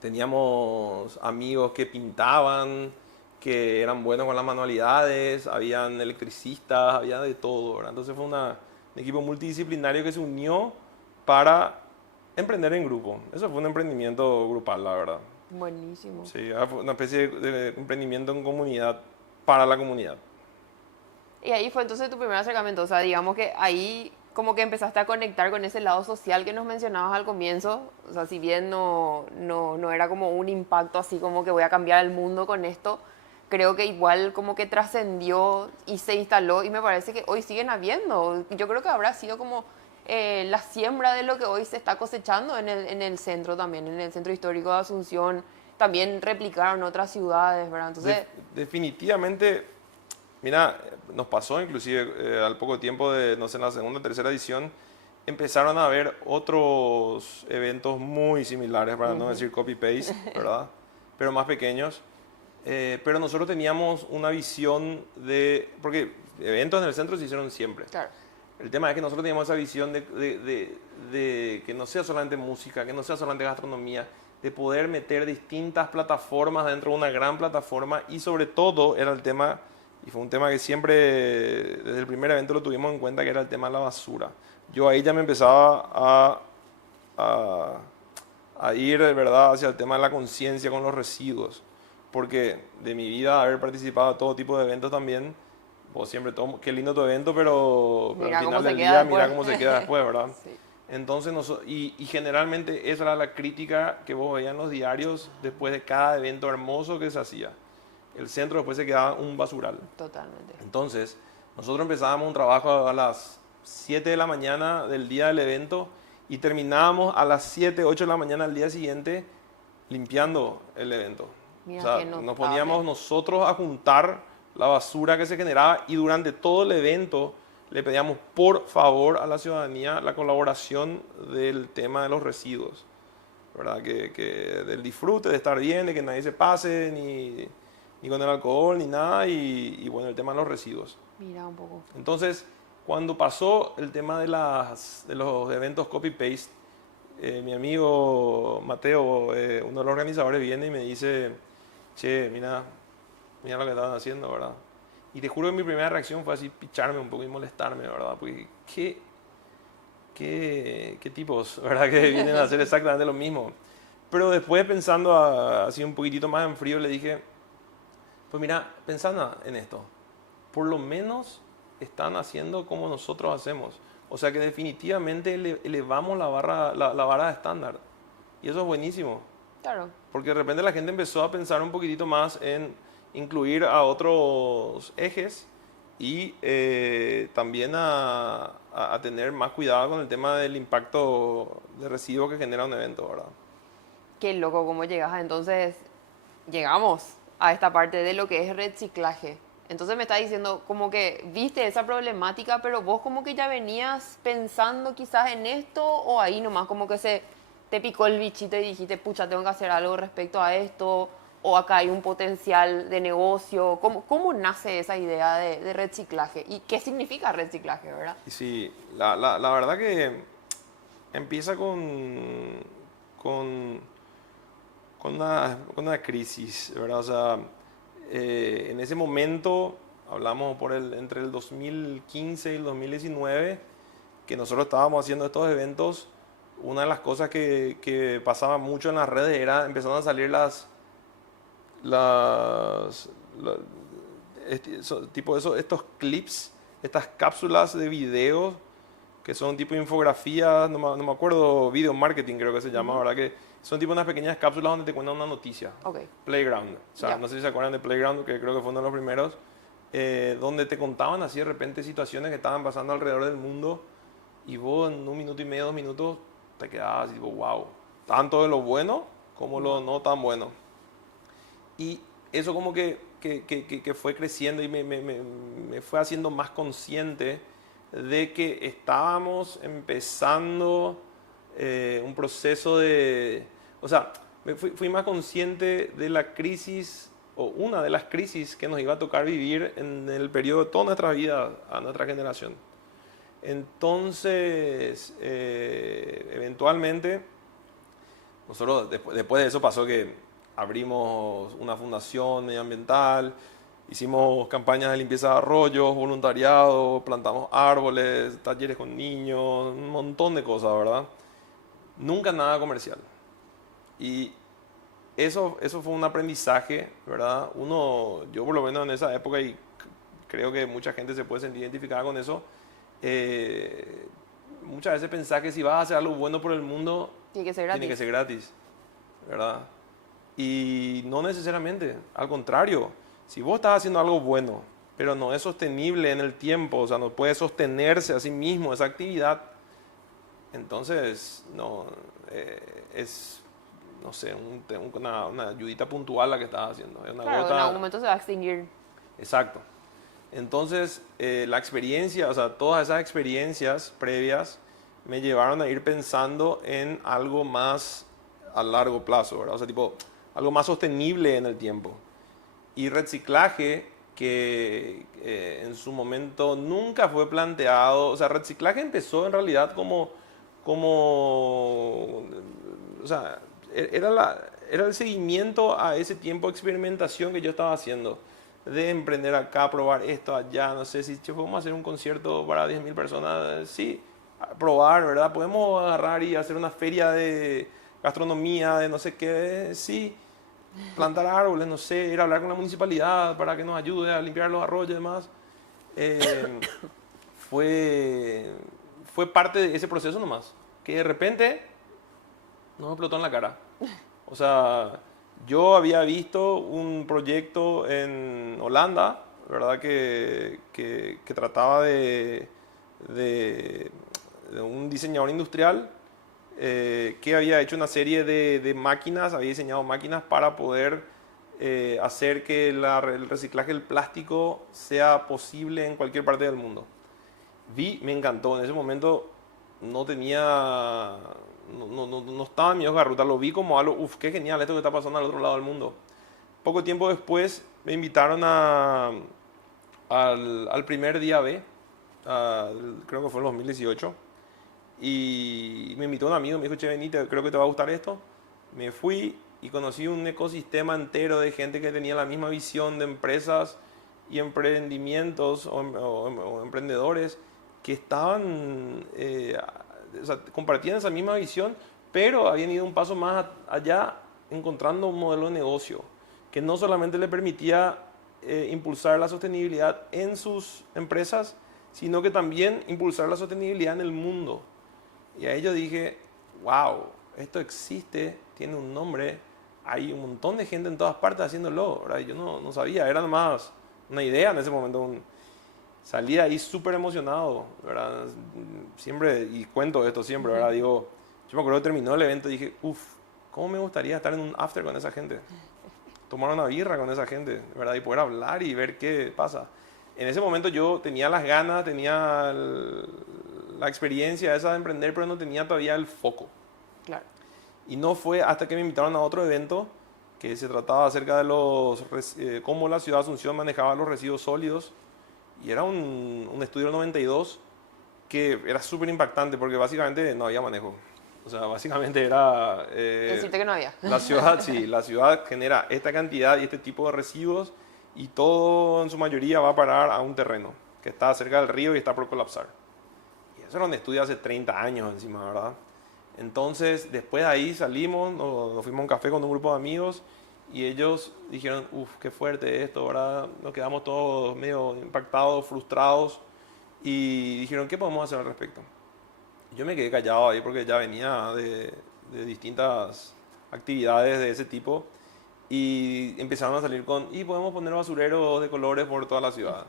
teníamos amigos que pintaban, que eran buenos con las manualidades, habían electricistas, había de todo, ¿verdad? Entonces fue un equipo multidisciplinario que se unió para emprender en grupo. Eso fue un emprendimiento grupal, la verdad. Buenísimo. Sí, fue una especie de emprendimiento en comunidad para la comunidad. Y ahí fue entonces tu primer acercamiento, o sea, digamos que ahí como que empezaste a conectar con ese lado social que nos mencionabas al comienzo, o sea, si bien no era como un impacto así como que voy a cambiar el mundo con esto, creo que igual como que trascendió y se instaló y me parece que hoy siguen habiendo. Yo creo que habrá sido como la siembra de lo que hoy se está cosechando en el centro también, en el centro histórico de Asunción, también replicaron otras ciudades, ¿verdad? Entonces, Definitivamente, mira, nos pasó inclusive al poco tiempo de, no sé, en la segunda o tercera edición, empezaron a haber otros eventos muy similares, para no decir copy-paste, ¿verdad? Pero más pequeños. Pero nosotros teníamos una visión porque eventos en el centro se hicieron siempre. claro, El tema es que nosotros teníamos esa visión de que no sea solamente música, que no sea solamente gastronomía, de poder meter distintas plataformas dentro de una gran plataforma, y sobre todo era el tema, y fue un tema que siempre desde el primer evento lo tuvimos en cuenta, que era el tema de la basura. Yo ahí ya me empezaba a ir, de verdad, hacia el tema de la conciencia con los residuos, porque de mi vida haber participado en todo tipo de eventos también, vos siempre, qué lindo tu evento, pero Mira al cómo final se del queda día después. mira cómo se queda después, ¿verdad? sí. Entonces, y generalmente esa era la crítica que vos veías en los diarios después de cada evento hermoso que se hacía. El centro después se quedaba un basural. Totalmente. Entonces, nosotros empezábamos un trabajo a las 7 de la mañana del día del evento y terminábamos a las 7, 8 de la mañana al día siguiente limpiando el evento. Mira O sea, qué nos notable. poníamos nosotros a juntar la basura que se generaba, y durante todo el evento le pedíamos por favor a la ciudadanía la colaboración del tema de los residuos, ¿verdad? Que del disfrute, de estar bien, de que nadie se pase ni con el alcohol ni nada, y bueno, el tema de los residuos. Mira un poco. Entonces, cuando pasó el tema de los eventos copy-paste, mi amigo Mateo, uno de los organizadores, viene y me dice, che, mira lo que estaban haciendo, ¿verdad? Y te juro que mi primera reacción fue así, picharme un poco y molestarme, ¿verdad? Porque qué tipos, ¿verdad? Que vienen a hacer exactamente lo mismo. Pero después, pensando así un poquitito más en frío, le dije, pues mira, pensando en esto, por lo menos están haciendo como nosotros hacemos. O sea que definitivamente elevamos la vara de estándar. Y eso es buenísimo. Claro. Porque de repente la gente empezó a pensar un poquitito más en incluir a otros ejes, y también a tener más cuidado con el tema del impacto de residuos que genera un evento, ¿verdad? Qué loco cómo llegas. Entonces, llegamos a esta parte de lo que es reciclaje. Entonces me está diciendo como que viste esa problemática, pero vos como que ya venías pensando quizás en esto, o ahí nomás como que te picó el bichito y dijiste, pucha, tengo que hacer algo respecto a esto, o acá hay un potencial de negocio. ¿Cómo nace esa idea de reciclaje? ¿Y qué significa reciclaje, verdad? Y sí, la verdad que empieza con una crisis, ¿verdad? O sea, en ese momento, hablamos entre el 2015 y el 2019, que nosotros estábamos haciendo estos eventos. Una de las cosas que pasaba mucho en las redes era empezaron a salir estos clips, estas cápsulas de videos que son tipo infografías, no me acuerdo, video marketing creo que se llama, ¿verdad? Que son tipo unas pequeñas cápsulas donde te cuentan una noticia. Ok. Playground, o sea, Ya. no sé si se acuerdan de Playground, que creo que fue uno de los primeros. donde te contaban así de repente situaciones que estaban pasando alrededor del mundo y vos en 1 minuto y medio, 2 minutos, te quedabas así, wow, tanto de lo bueno como lo no tan bueno. Y eso como que fue creciendo y me fue haciendo más consciente de que estábamos empezando un proceso de... O sea, fui más consciente de la crisis, o una de las crisis que nos iba a tocar vivir en el periodo de toda nuestra vida a nuestra generación. Entonces, eventualmente, nosotros después de eso pasó que abrimos una fundación medioambiental, hicimos campañas de limpieza de arroyos, voluntariado, plantamos árboles, talleres con niños, un montón de cosas, ¿verdad? Nunca nada comercial. Y eso fue un aprendizaje, ¿verdad? Yo por lo menos en esa época, y creo que mucha gente se puede sentir identificada con eso, muchas veces pensás que si vas a hacer algo bueno por el mundo, Tiene que ser gratis. tiene que ser gratis, ¿verdad? Y no necesariamente, al contrario, si vos estás haciendo algo bueno, pero no es sostenible en el tiempo, o sea, no puede sostenerse a sí mismo esa actividad, entonces no, es, no sé, una ayudita puntual la que estás haciendo. Es una Claro, gota, en algún momento se va a extinguir. Exacto. Entonces, la experiencia, o sea, todas esas experiencias previas me llevaron a ir pensando en algo más a largo plazo, ¿verdad? O sea, tipo, algo más sostenible en el tiempo. Y reciclaje, que en su momento nunca fue planteado, o sea, reciclaje empezó en realidad o sea, era el seguimiento a ese tiempo de experimentación que yo estaba haciendo, de emprender acá, probar esto allá, no sé si podemos hacer un concierto para 10.000 personas, sí, probar, ¿verdad? Podemos agarrar y hacer una feria de gastronomía, de no sé qué, sí, plantar árboles, no sé, ir a hablar con la municipalidad para que nos ayude a limpiar los arroyos y demás. Eh, fue parte de ese proceso nomás, que de repente nos explotó en la cara. O sea, yo había visto un proyecto en Holanda, ¿verdad? Que trataba de un diseñador industrial que había hecho una serie de máquinas, había diseñado máquinas para poder hacer que el reciclaje del plástico sea posible en cualquier parte del mundo. Me encantó. En ese momento no tenía, no estaba en mi hoja de ruta, lo vi como algo, uff, qué genial esto que está pasando al otro lado del mundo. Poco tiempo después me invitaron al primer día B, creo que fue en 2018, y me invitó un amigo, me dijo, che, vení, creo que te va a gustar esto. Me fui y conocí un ecosistema entero de gente que tenía la misma visión, de empresas y emprendimientos o emprendedores que estaban, o sea, compartían esa misma visión, pero habían ido un paso más allá, encontrando un modelo de negocio que no solamente le permitía impulsar la sostenibilidad en sus empresas, sino que también impulsar la sostenibilidad en el mundo. Y ahí yo dije, wow, esto existe, tiene un nombre, hay un montón de gente en todas partes haciéndolo, ¿verdad? Yo no sabía, era nomás una idea en ese momento. Salí de ahí súper emocionado, ¿verdad? Siempre, y cuento esto siempre, ¿verdad? Digo, yo me acuerdo que terminó el evento y dije, uff, ¿cómo me gustaría estar en un after con esa gente? Tomar una birra con esa gente, ¿verdad? Y poder hablar y ver qué pasa. En ese momento yo tenía las ganas, tenía la experiencia esa de emprender, pero no tenía todavía el foco. Claro. Y no fue hasta que me invitaron a otro evento que se trataba acerca de cómo la ciudad de Asunción manejaba los residuos sólidos. Y era un estudio del 92 que era súper impactante porque básicamente no había manejo. O sea, básicamente era... Decirte que no había. La ciudad, sí, la ciudad genera esta cantidad y este tipo de residuos y todo en su mayoría va a parar a un terreno que está cerca del río y está por colapsar. Y eso era un estudio hace 30 años encima, ¿verdad? Entonces, después de ahí salimos, nos fuimos a un café con un grupo de amigos y ellos dijeron, uff, qué fuerte esto, ¿verdad? Nos quedamos todos medio impactados, frustrados y dijeron, ¿qué podemos hacer al respecto? Yo me quedé callado ahí porque ya venía de distintas actividades de ese tipo Y empezaron a salir y podemos poner basureros de colores por toda la ciudad.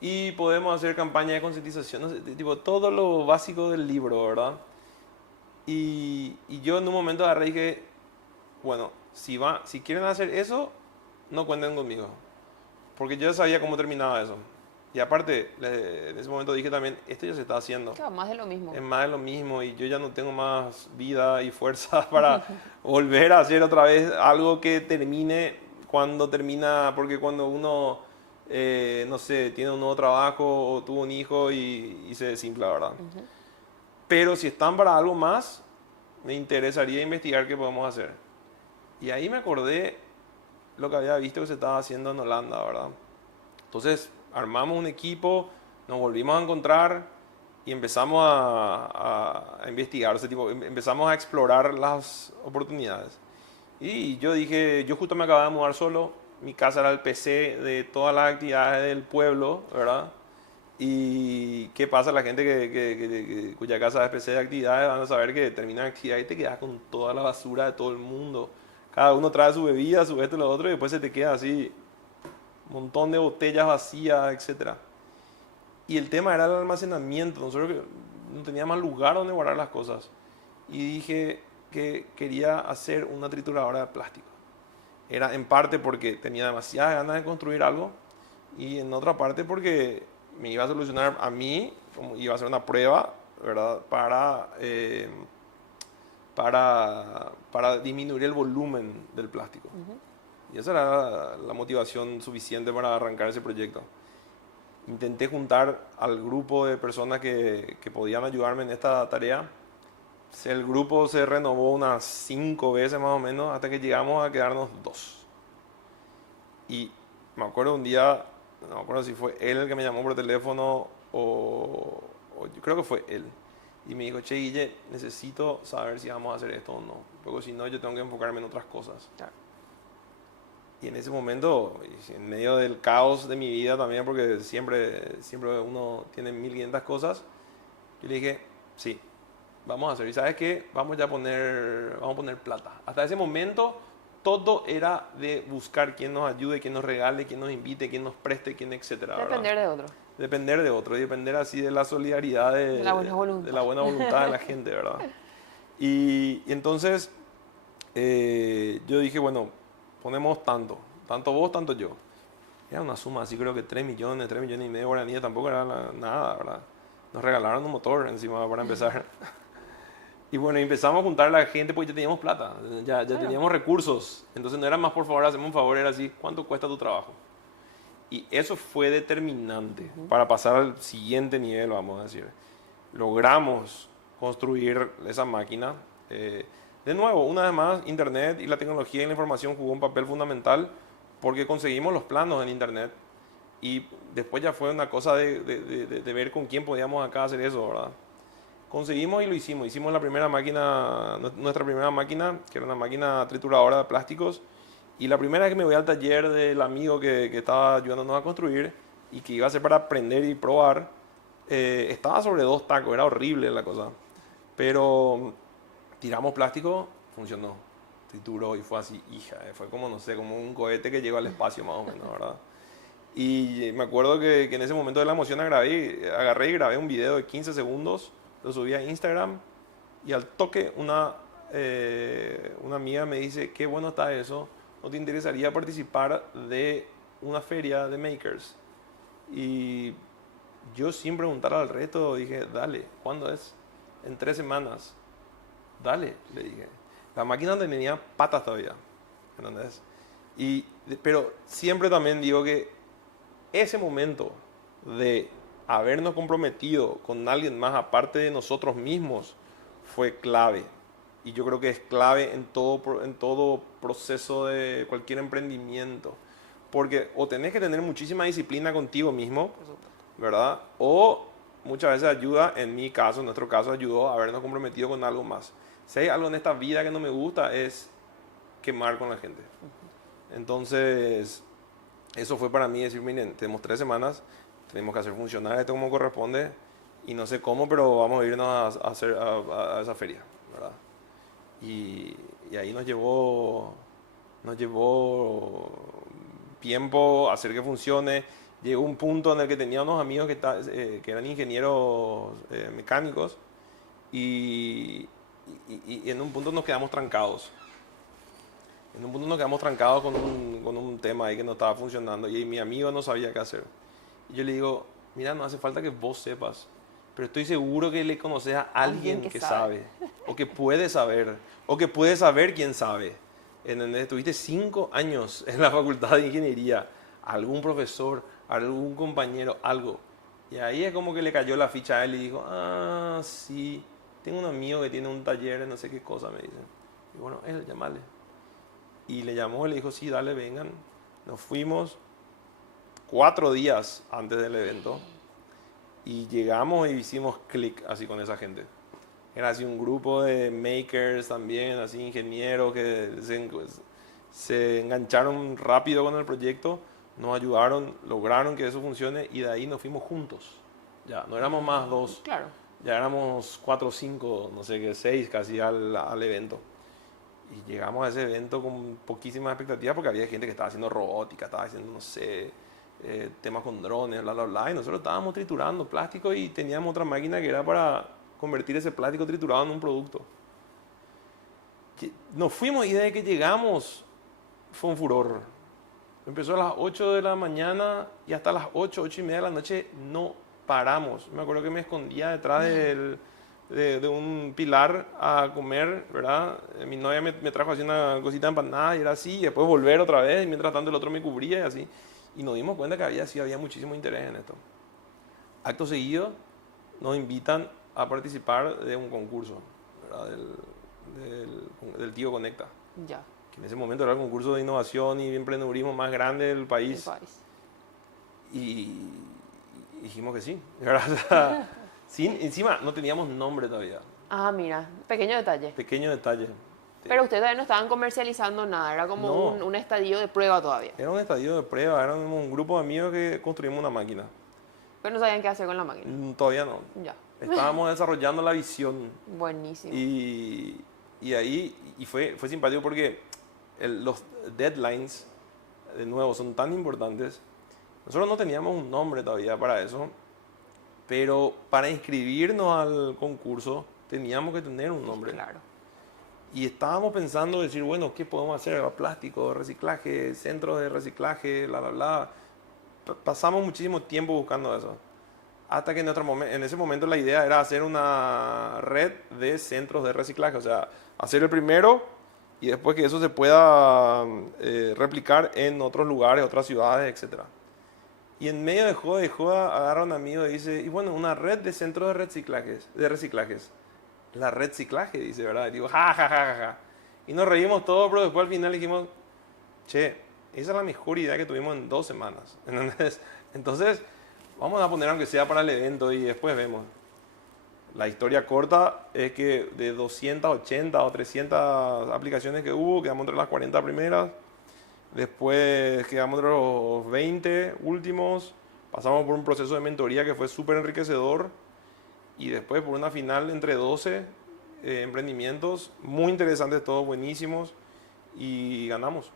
Y podemos hacer campañas de concientización, no sé, tipo, todo lo básico del libro, ¿verdad? Y yo en un momento agarré y dije, bueno, si quieren hacer eso, no cuenten conmigo. Porque yo ya sabía cómo terminaba eso. Y aparte, en ese momento dije también, esto ya se está haciendo. Claro, más de lo mismo. Es más de lo mismo y yo ya no tengo más vida y fuerza para volver a hacer otra vez algo que termine cuando termina, porque cuando uno, no sé, tiene un nuevo trabajo o tuvo un hijo y se desinfla, ¿verdad? Pero si están para algo más, me interesaría investigar qué podemos hacer. Y ahí me acordé lo que había visto que se estaba haciendo en Holanda, ¿verdad? Entonces armamos un equipo, nos volvimos a encontrar y empezamos a investigar, o sea, tipo, empezamos a explorar las oportunidades. Y yo dije, yo justo me acababa de mudar solo, mi casa era el PC de todas las actividades del pueblo, ¿verdad? Y qué pasa, la gente cuya casa es PC de actividades van a saber que termina la actividad y te quedas con toda la basura de todo el mundo. Cada uno trae su bebida, su esto y lo otro y después se te queda así un montón de botellas vacías, etc. Y el tema era el almacenamiento. Nosotros no teníamos más lugar donde guardar las cosas. Y dije que quería hacer una trituradora de plástico. Era en parte porque tenía demasiadas ganas de construir algo y en otra parte porque me iba a solucionar a mí, como iba a ser una prueba, ¿verdad? Para disminuir el volumen del plástico. Y esa era la motivación suficiente para arrancar ese proyecto. Intenté juntar al grupo de personas que podían ayudarme en esta tarea. El grupo se renovó unas 5 veces más o menos hasta que llegamos a quedarnos 2. Y me acuerdo un día, no me acuerdo si fue él el que me llamó por teléfono o yo creo que fue él. Y me dijo, che, Guille, necesito saber si vamos a hacer esto o no. Porque si no, yo tengo que enfocarme en otras cosas. Claro. Y en ese momento, en medio del caos de mi vida también, porque siempre uno tiene 1500 cosas, yo le dije, sí, vamos a hacer. ¿Y sabes qué? Vamos a poner plata. Hasta ese momento, todo era de buscar quién nos ayude, quién nos regale, quién nos invite, quién nos preste, quién, etcétera. Depender de otro. Depender de otro y depender así de la solidaridad De la buena voluntad. de la buena voluntad de la gente, ¿verdad? Y entonces yo dije, bueno, ponemos tanto vos, tanto yo. Era una suma así, creo que 3 millones y medio de guaraníes, tampoco era nada, ¿verdad? Nos regalaron un motor encima para empezar. Y bueno, empezamos a juntar a la gente porque ya teníamos plata, ya teníamos recursos. Entonces no era más, por favor, hacemos un favor, era así, ¿cuánto cuesta tu trabajo? Y eso fue determinante para pasar al siguiente nivel, vamos a decir. Logramos construir esa máquina. De nuevo, una vez más, Internet y la tecnología y la información jugó un papel fundamental porque conseguimos los planos en Internet y después ya fue una cosa de ver con quién podíamos acá hacer eso, ¿verdad? Conseguimos y lo hicimos. Hicimos la primera máquina, nuestra primera máquina, que era una máquina trituradora de plásticos. Y la primera vez que me voy al taller del amigo que estaba ayudándonos a construir y que iba a ser para aprender y probar, estaba sobre 2 tacos, era horrible la cosa. Pero tiramos plástico, funcionó, trituró y fue así, fue como, no sé, como un cohete que llegó al espacio más o menos, ¿verdad? Y me acuerdo que en ese momento de la emoción agarré y grabé un video de 15 segundos, lo subí a Instagram y al toque una amiga me dice, qué bueno está eso. ¿No te interesaría participar de una feria de makers? Y yo sin preguntar al resto dije, dale, ¿cuándo es? En 3 semanas. Dale, le dije. La máquina tenía patas todavía, ¿entendés? Pero siempre también digo que ese momento de habernos comprometido con alguien más aparte de nosotros mismos fue clave. Y yo creo que es clave en todo proceso de cualquier emprendimiento. Porque o tenés que tener muchísima disciplina contigo mismo, ¿verdad? O muchas veces ayuda, en mi caso, en nuestro caso, ayudó a habernos comprometido con algo más. Si hay algo en esta vida que no me gusta es quemar con la gente. Entonces, eso fue para mí decir, miren, tenemos 3 semanas, tenemos que hacer funcionar esto como corresponde y no sé cómo, pero vamos a irnos a esa feria, ¿verdad? Y ahí nos llevó Nos llevó tiempo hacer que funcione. Llegó un punto en el que tenía unos amigos que eran ingenieros mecánicos y en un punto nos quedamos trancados. En un punto nos quedamos trancados con un tema ahí que no estaba funcionando y mi amigo no sabía qué hacer. Y yo le digo, mira, no hace falta que vos sepas, pero estoy seguro que le conoces a alguien que sabe, o que puede saber, o que puede saber quién sabe. Estuviste 5 años en la facultad de ingeniería, algún profesor, algún compañero, algo. Y ahí es como que le cayó la ficha a él y dijo, ah, sí, tengo un amigo que tiene un taller de no sé qué cosa, me dicen. Y bueno, él, llamale. Y le llamó y le dijo, sí, dale, vengan. Nos fuimos 4 días antes del evento y llegamos y hicimos clic así con esa gente. Era así un grupo de makers también, así ingenieros que se engancharon rápido con el proyecto, nos ayudaron, lograron que eso funcione y de ahí nos fuimos juntos. Ya, no éramos más 2, Claro. ya éramos 4 o 5, no sé qué, 6 casi al evento. Y llegamos a ese evento con poquísimas expectativas porque había gente que estaba haciendo robótica, estaba haciendo, no sé, temas con drones, bla, bla, bla. Y nosotros estábamos triturando plástico y teníamos otra máquina que era para convertir ese plástico triturado en un producto. Nos fuimos y desde que llegamos fue un furor. Empezó a las 8 de la mañana y hasta las 8, 8 y media de la noche no paramos. Me acuerdo que me escondía detrás de un pilar a comer, ¿verdad? Mi novia me trajo así una cosita empanada y era así, y después volver otra vez, y mientras tanto el otro me cubría y así. Y nos dimos cuenta que había muchísimo interés en esto. Acto seguido, nos invitan a participar de un concurso, ¿verdad? Del Tío Conecta, Ya. que en ese momento era el concurso de innovación y emprendedurismo más grande del país. El país. Y dijimos que sí, ¿verdad? Encima no teníamos nombre todavía. Ah, mira, pequeño detalle. Pequeño detalle. Pero ustedes todavía no estaban comercializando nada, era como No. un estadio de prueba todavía. Era un estadio de prueba, éramos un grupo de amigos que construimos una máquina. Pero no sabían qué hacer con la máquina. Todavía no. Ya. Estábamos desarrollando la visión Buenísimo. y ahí fue simpático porque los deadlines, de nuevo, son tan importantes. Nosotros no teníamos un nombre todavía para eso, pero para inscribirnos al concurso teníamos que tener un nombre. Claro. Y estábamos pensando decir, bueno, ¿qué podemos hacer? Plástico, reciclaje, centros de reciclaje, bla, bla, bla. Pasamos muchísimo tiempo buscando eso. Hasta que en ese momento la idea era hacer una red de centros de reciclaje. O sea, hacer el primero y después que eso se pueda replicar en otros lugares, otras ciudades, etc. Y en medio de joda, agarra un amigo y dice, y bueno, una red de centros de reciclajes. La red reciclaje, dice, ¿verdad? Y digo, ja, ja, ja, ja, ja. Y nos reímos todos, pero después al final dijimos, che, esa es la mejor idea que tuvimos en 2 semanas. ¿Entendés? Entonces, vamos a poner aunque sea para el evento y después vemos. La historia corta es que de 280 o 300 aplicaciones que hubo, quedamos entre las 40 primeras. Después quedamos entre los 20 últimos. Pasamos por un proceso de mentoría que fue súper enriquecedor. Y después por una final entre 12 emprendimientos, muy interesantes todos, buenísimos, y ganamos.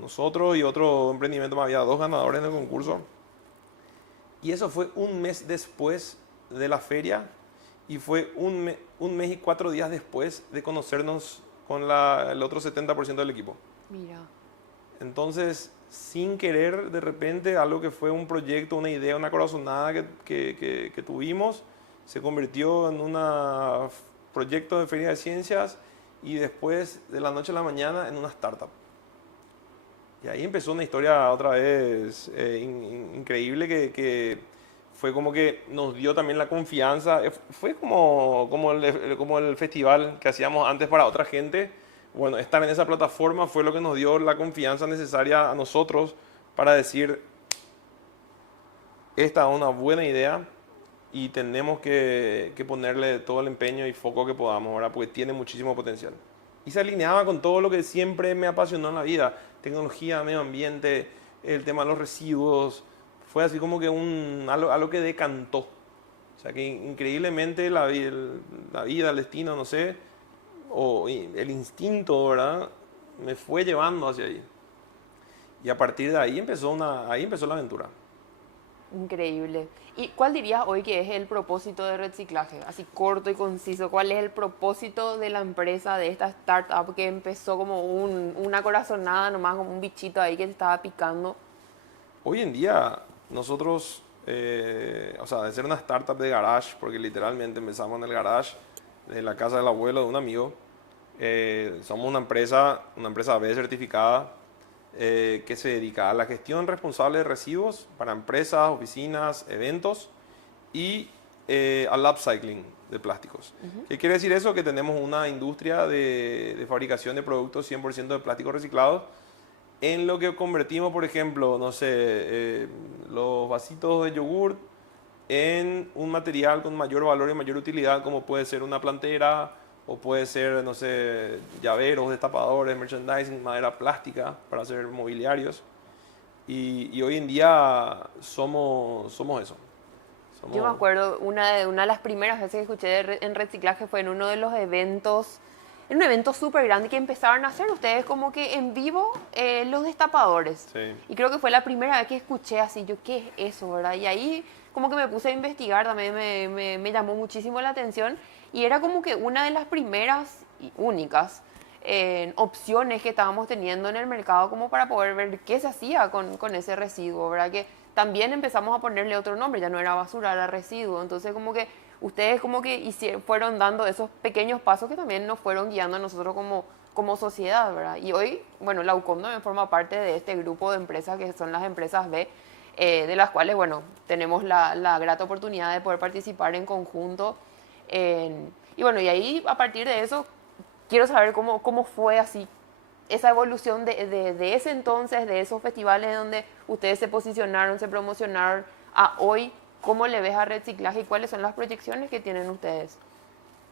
Nosotros y otro emprendimiento más, había 2 ganadores en el concurso. Y eso fue un mes después de la feria y fue un mes y 4 días después de conocernos con el otro 70% del equipo. Mira. Entonces, sin querer, de repente, algo que fue un proyecto, una idea, una corazonada que tuvimos, se convirtió en un proyecto de feria de ciencias y después, de la noche a la mañana, en una startup. Y ahí empezó una historia otra vez increíble que fue como que nos dio también la confianza. Fue como el festival que hacíamos antes para otra gente. Bueno, estar en esa plataforma fue lo que nos dio la confianza necesaria a nosotros para decir, esta es una buena idea y tenemos que ponerle todo el empeño y foco que podamos, ¿verdad? Porque tiene muchísimo potencial. Y se alineaba con todo lo que siempre me apasionó en la vida, tecnología, medio ambiente, el tema de los residuos. Fue así como que algo que decantó. O sea que increíblemente la vida, el destino, no sé, o el instinto, ¿verdad? me fue llevando hacia ahí. Y a partir de ahí ahí empezó la aventura. Increíble. ¿Y cuál dirías hoy que es el propósito de reciclaje? Así corto y conciso, ¿cuál es el propósito de la empresa, de esta startup que empezó como una corazonada nomás, como un bichito ahí que te estaba picando? Hoy en día nosotros, o sea, de ser una startup de garage, porque literalmente empezamos en el garage de la casa del abuelo de un amigo, somos una empresa B certificada, que se dedica a la gestión responsable de residuos para empresas, oficinas, eventos y al upcycling de plásticos. ¿Qué quiere decir eso? Que tenemos una industria de fabricación de productos 100% de plásticos reciclados, en lo que convertimos, por ejemplo, no sé, los vasitos de yogur en un material con mayor valor y mayor utilidad, como puede ser una plantera, o puede ser, no sé, llaveros, destapadores, merchandising, madera plástica para hacer mobiliarios. Y hoy en día somos eso. Yo me acuerdo, una de las primeras veces que escuché en reciclaje fue en uno de los eventos, en un evento súper grande que empezaron a hacer ustedes como que en vivo los destapadores. Sí. Y creo que fue la primera vez que escuché así, yo, ¿qué es eso, verdad? Y ahí como que me puse a investigar, también me llamó muchísimo la atención. Y era como que una de las primeras y únicas opciones que estábamos teniendo en el mercado como para poder ver qué se hacía con ese residuo, ¿verdad? Que también empezamos a ponerle otro nombre, ya no era basura, era residuo. Entonces como que ustedes como que fueron dando esos pequeños pasos que también nos fueron guiando a nosotros como sociedad, ¿verdad? Y hoy, bueno, la UCOM también forma parte de este grupo de empresas que son las empresas B, de las cuales, bueno, tenemos la grata oportunidad de poder participar en conjunto. Y bueno, y ahí a partir de eso quiero saber cómo fue así esa evolución de ese entonces, de esos festivales donde ustedes se posicionaron, se promocionaron, a hoy. ¿Cómo le ves a reciclaje y cuáles son las proyecciones que tienen ustedes?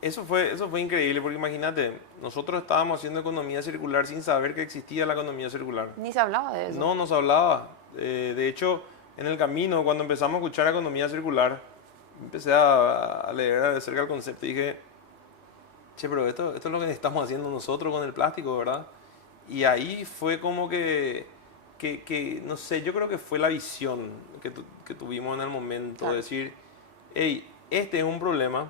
Eso fue increíble, porque imagínate, nosotros estábamos haciendo economía circular sin saber que existía la economía circular. Ni se hablaba de eso. No nos hablaba. De hecho, en el camino, cuando empezamos a escuchar economía circular, empecé a leer de cerca el concepto y dije, che, pero esto es lo que estamos haciendo nosotros con el plástico, ¿verdad? Y ahí fue como que no sé, yo creo que fue la visión que tuvimos en el momento, Claro. de decir, hey, este es un problema,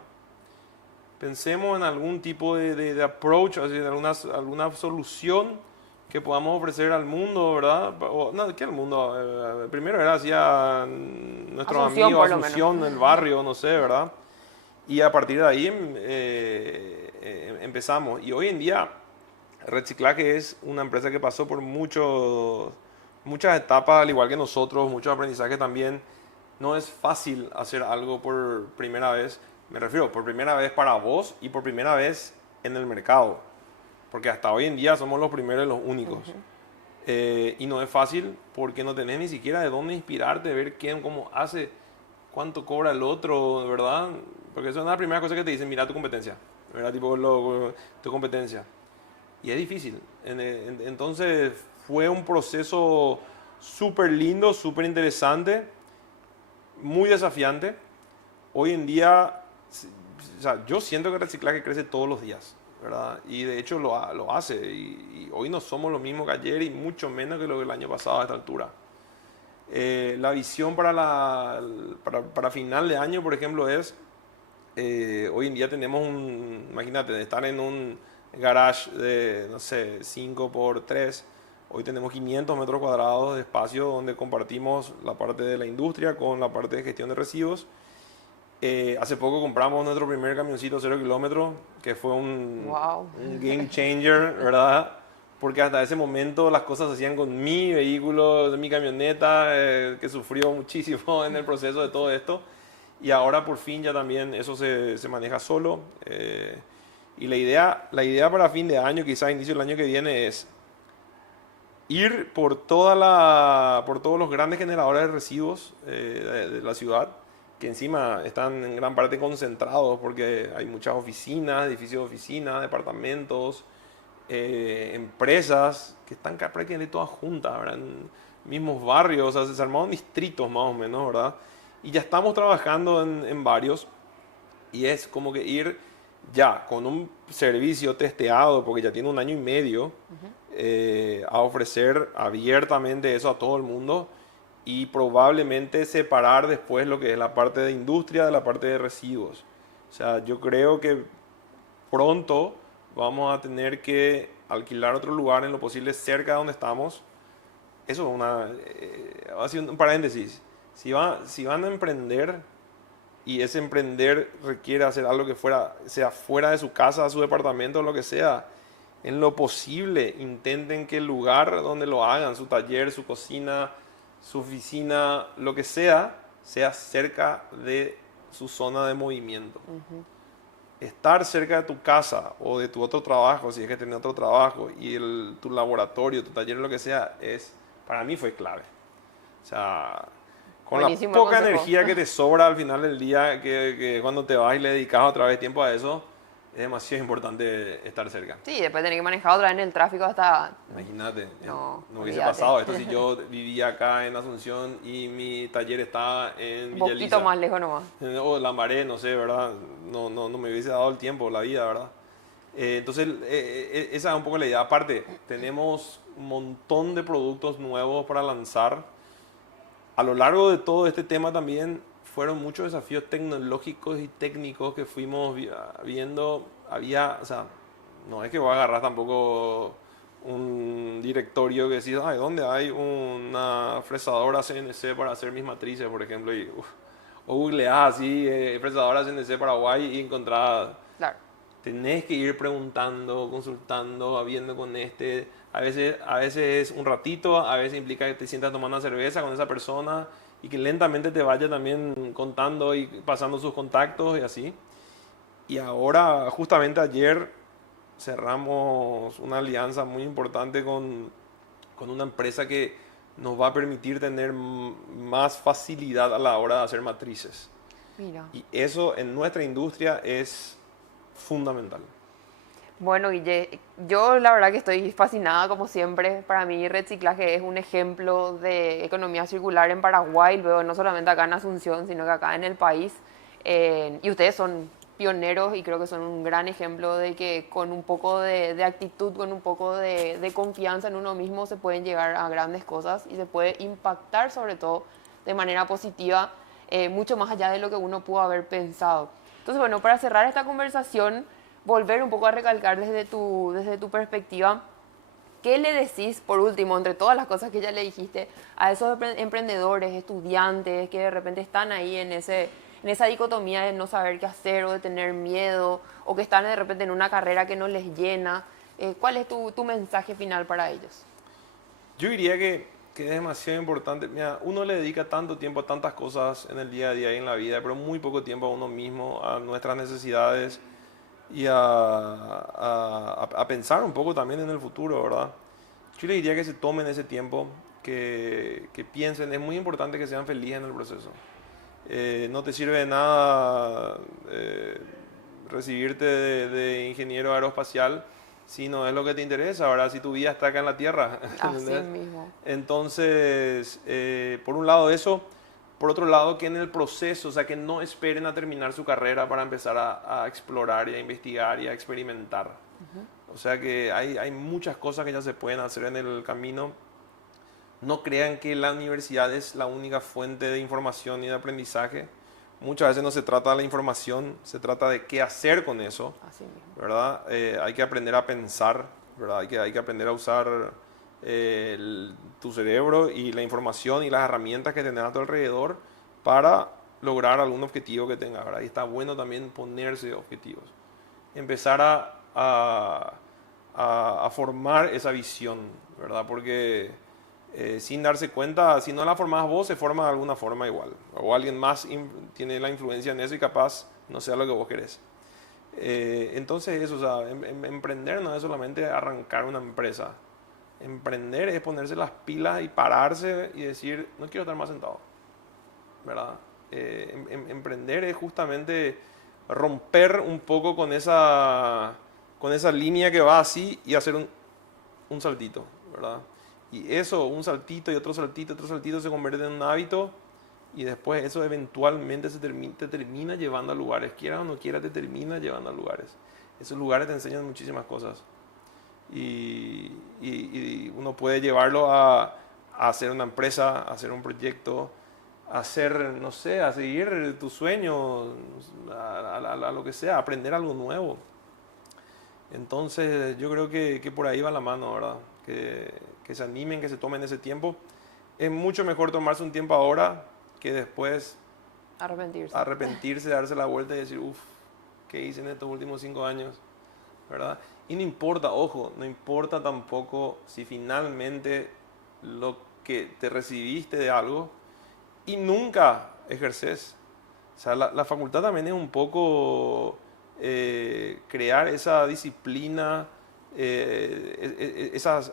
pensemos en algún tipo de approach, así, en alguna solución que podamos ofrecer al mundo, ¿verdad? O, no, ¿qué al mundo? Primero era hacia nuestros Asunción, amigos, por lo Asunción, el barrio, no sé, ¿verdad? Y a partir de ahí empezamos. Y hoy en día, Reciclaje es una empresa que pasó por muchas etapas, al igual que nosotros, muchos aprendizajes también. No es fácil hacer algo por primera vez. Me refiero, por primera vez para vos y por primera vez en el mercado. Porque hasta hoy en día somos los primeros y los únicos. Y no es fácil porque no tenés ni siquiera de dónde inspirarte, ver quién, cómo hace, cuánto cobra el otro, ¿verdad? Porque eso es la primera cosa que te dicen, mira tu competencia, ¿verdad? Tipo, tu competencia. Y es difícil. Entonces fue un proceso súper lindo, súper interesante, muy desafiante. Hoy en día, o sea, yo siento que el reciclaje crece todos los días, ¿verdad? Y de hecho lo hace. Y hoy no somos lo mismo que ayer y mucho menos que lo del año pasado a esta altura. La visión para final de año, por ejemplo, es, hoy en día tenemos imagínate, de estar en un garage de, no sé, 5 por 3, hoy tenemos 500 metros cuadrados de espacio donde compartimos la parte de la industria con la parte de gestión de residuos. Hace poco compramos nuestro primer camioncito 0 kilómetros, que fue un game changer, ¿verdad? Porque hasta ese momento las cosas se hacían con mi vehículo, mi camioneta, que sufrió muchísimo en el proceso de todo esto. Y ahora por fin ya también eso se maneja solo. Y la idea para fin de año, quizás inicio del año que viene, es ir por todos los grandes generadores de residuos de la ciudad, que encima están en gran parte concentrados porque hay muchas oficinas, edificios de oficinas, departamentos, empresas que están prácticamente todas juntas, ¿verdad? En mismos barrios, o sea, se armaron distritos más o menos, ¿verdad? Y ya estamos trabajando en varios, y es como que ir ya con un servicio testeado, porque ya tiene 1 año y medio, a ofrecer abiertamente eso a todo el mundo y probablemente separar después lo que es la parte de industria de la parte de residuos. O sea, yo creo que pronto vamos a tener que alquilar otro lugar en lo posible cerca de donde estamos. Eso es va a ser un paréntesis. Si van a emprender y ese emprender requiere hacer algo que sea fuera de su casa, su departamento o lo que sea, en lo posible intenten que el lugar donde lo hagan, su taller, su cocina, su oficina, lo que sea cerca de su zona de movimiento. Estar cerca de tu casa o de tu otro trabajo, si es que tienes otro trabajo, y tu laboratorio, tu taller, lo que sea, para mí fue clave. O sea, con Buenísimo la poca consejo. energía que te sobra al final del día, que cuando te vas y le dedicas otra vez tiempo a eso, es demasiado importante estar cerca. Sí, después tener que manejar otra vez en el tráfico hasta... Imagínate, No, no hubiese olvídate. pasado esto si yo vivía acá en Asunción y mi taller estaba en Un Villa poquito Elisa. más lejos nomás. O Lambaré, no sé, ¿verdad? No me hubiese dado el tiempo, la vida, ¿verdad? Entonces, esa es un poco la idea. Aparte, tenemos un montón de productos nuevos para lanzar. A lo largo de todo este tema también fueron muchos desafíos tecnológicos y técnicos que fuimos viendo. O sea, no es que voy a agarrar tampoco un directorio que decís, ay, ¿dónde hay una fresadora CNC para hacer mis matrices, por ejemplo? O googleás así, fresadora CNC Paraguay y encontrás. Claro. Tenés que ir preguntando, consultando, viendo con este. A veces es un ratito, a veces implica que te sientas tomando una cerveza con esa persona y que lentamente te vaya también contando y pasando sus contactos y así. Y ahora, justamente ayer, cerramos una alianza muy importante con una empresa que nos va a permitir tener más facilidad a la hora de hacer matrices. Mira. Y eso en nuestra industria es fundamental. Bueno, Guille, yo la verdad que estoy fascinada como siempre. Para mí reciclaje es un ejemplo de economía circular en Paraguay, luego no solamente acá en Asunción, sino que acá en el país. Y ustedes son pioneros y creo que son un gran ejemplo de que con un poco de actitud, con un poco de confianza en uno mismo se pueden llegar a grandes cosas y se puede impactar sobre todo de manera positiva, mucho más allá de lo que uno pudo haber pensado. Entonces, bueno, para cerrar esta conversación, volver un poco a recalcar desde tu perspectiva, ¿qué le decís, por último, entre todas las cosas que ya le dijiste, a esos emprendedores, estudiantes que de repente están ahí en esa dicotomía de no saber qué hacer o de tener miedo o que están de repente en una carrera que no les llena? ¿Cuál es tu mensaje final para ellos? Yo diría que es demasiado importante. Mira, uno le dedica tanto tiempo a tantas cosas en el día a día y en la vida, pero muy poco tiempo a uno mismo, a nuestras necesidades y a pensar un poco también en el futuro, ¿verdad? Yo le diría que se tomen ese tiempo, que piensen. Es muy importante que sean felices en el proceso. No te sirve de nada recibirte de ingeniero aeroespacial si no es lo que te interesa, ¿verdad? Si tu vida está acá en la Tierra. Así mismo. Entonces, por un lado eso. Por otro lado, que en el proceso, o sea, que no esperen a terminar su carrera para empezar a explorar y a investigar y a experimentar. O sea que hay muchas cosas que ya se pueden hacer en el camino. No crean que la universidad es la única fuente de información y de aprendizaje. Muchas veces no se trata de la información, se trata de qué hacer con eso. Así mismo. ¿Verdad? Hay que aprender a pensar, ¿verdad? Hay que aprender a usar tu cerebro y la información y las herramientas que tenés a tu alrededor para lograr algún objetivo que tengas, ¿verdad? Y está bueno también ponerse objetivos. Empezar a formar esa visión, ¿verdad? Porque sin darse cuenta, si no la formás vos, se forma de alguna forma igual. O alguien más tiene la influencia en eso y capaz no sea lo que vos querés. Entonces eso, o sea, emprender no es solamente arrancar una empresa. Emprender es ponerse las pilas y pararse y decir, no quiero estar más sentado, ¿verdad? Emprender es justamente romper un poco con esa línea que va así y hacer un saltito, ¿verdad? Y eso, un saltito y otro saltito se convierte en un hábito y después eso eventualmente te termina llevando a lugares. Quiera o no quiera, te termina llevando a lugares. Esos lugares te enseñan muchísimas cosas. y uno puede llevarlo a hacer una empresa, a hacer un proyecto, a hacer, no sé, a seguir tus sueños, a lo que sea, a aprender algo nuevo. Entonces yo creo que por ahí va la mano, ¿verdad? Que se animen, que se tomen ese tiempo. Es mucho mejor tomarse un tiempo ahora que después arrepentirse, darse la vuelta y decir, uff, ¿qué hice en estos últimos 5 años? ¿Verdad? Y no importa, ojo, no importa tampoco si finalmente lo que te recibiste de algo y nunca ejerces. O sea, la facultad también es un poco crear esa disciplina,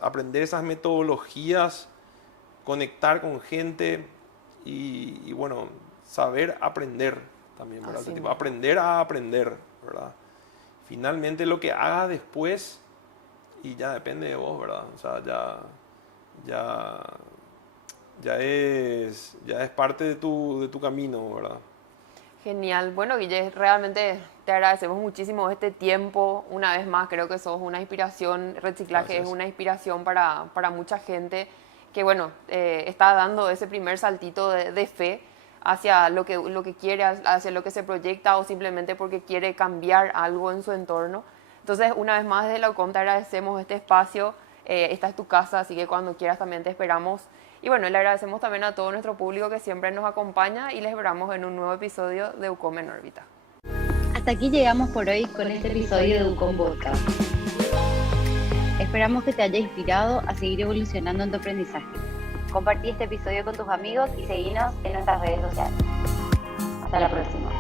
aprender esas metodologías, conectar con gente y bueno, saber aprender también, ¿verdad? Así Tipo, aprender a aprender, ¿verdad? Finalmente lo que hagas después y ya depende de vos, ¿verdad? O sea, ya es parte de tu camino, ¿verdad? Genial. Bueno, Guille, realmente te agradecemos muchísimo este tiempo. Una vez más, creo que sos una inspiración. Reciclaje Gracias. es una inspiración para mucha gente que, bueno, está dando ese primer saltito de fe hacia lo que quiere, hacia lo que se proyecta o simplemente porque quiere cambiar algo en su entorno. Entonces, una vez más, desde la UCOM te agradecemos este espacio. Esta es tu casa, así que cuando quieras también te esperamos. Y bueno, le agradecemos también a todo nuestro público que siempre nos acompaña y les esperamos en un nuevo episodio de UCOM en órbita. Hasta aquí llegamos por hoy con este episodio de UCOM Podcast. Esperamos que te haya inspirado a seguir evolucionando en tu aprendizaje. Compartí este episodio con tus amigos y seguinos en nuestras redes sociales. Hasta la próxima.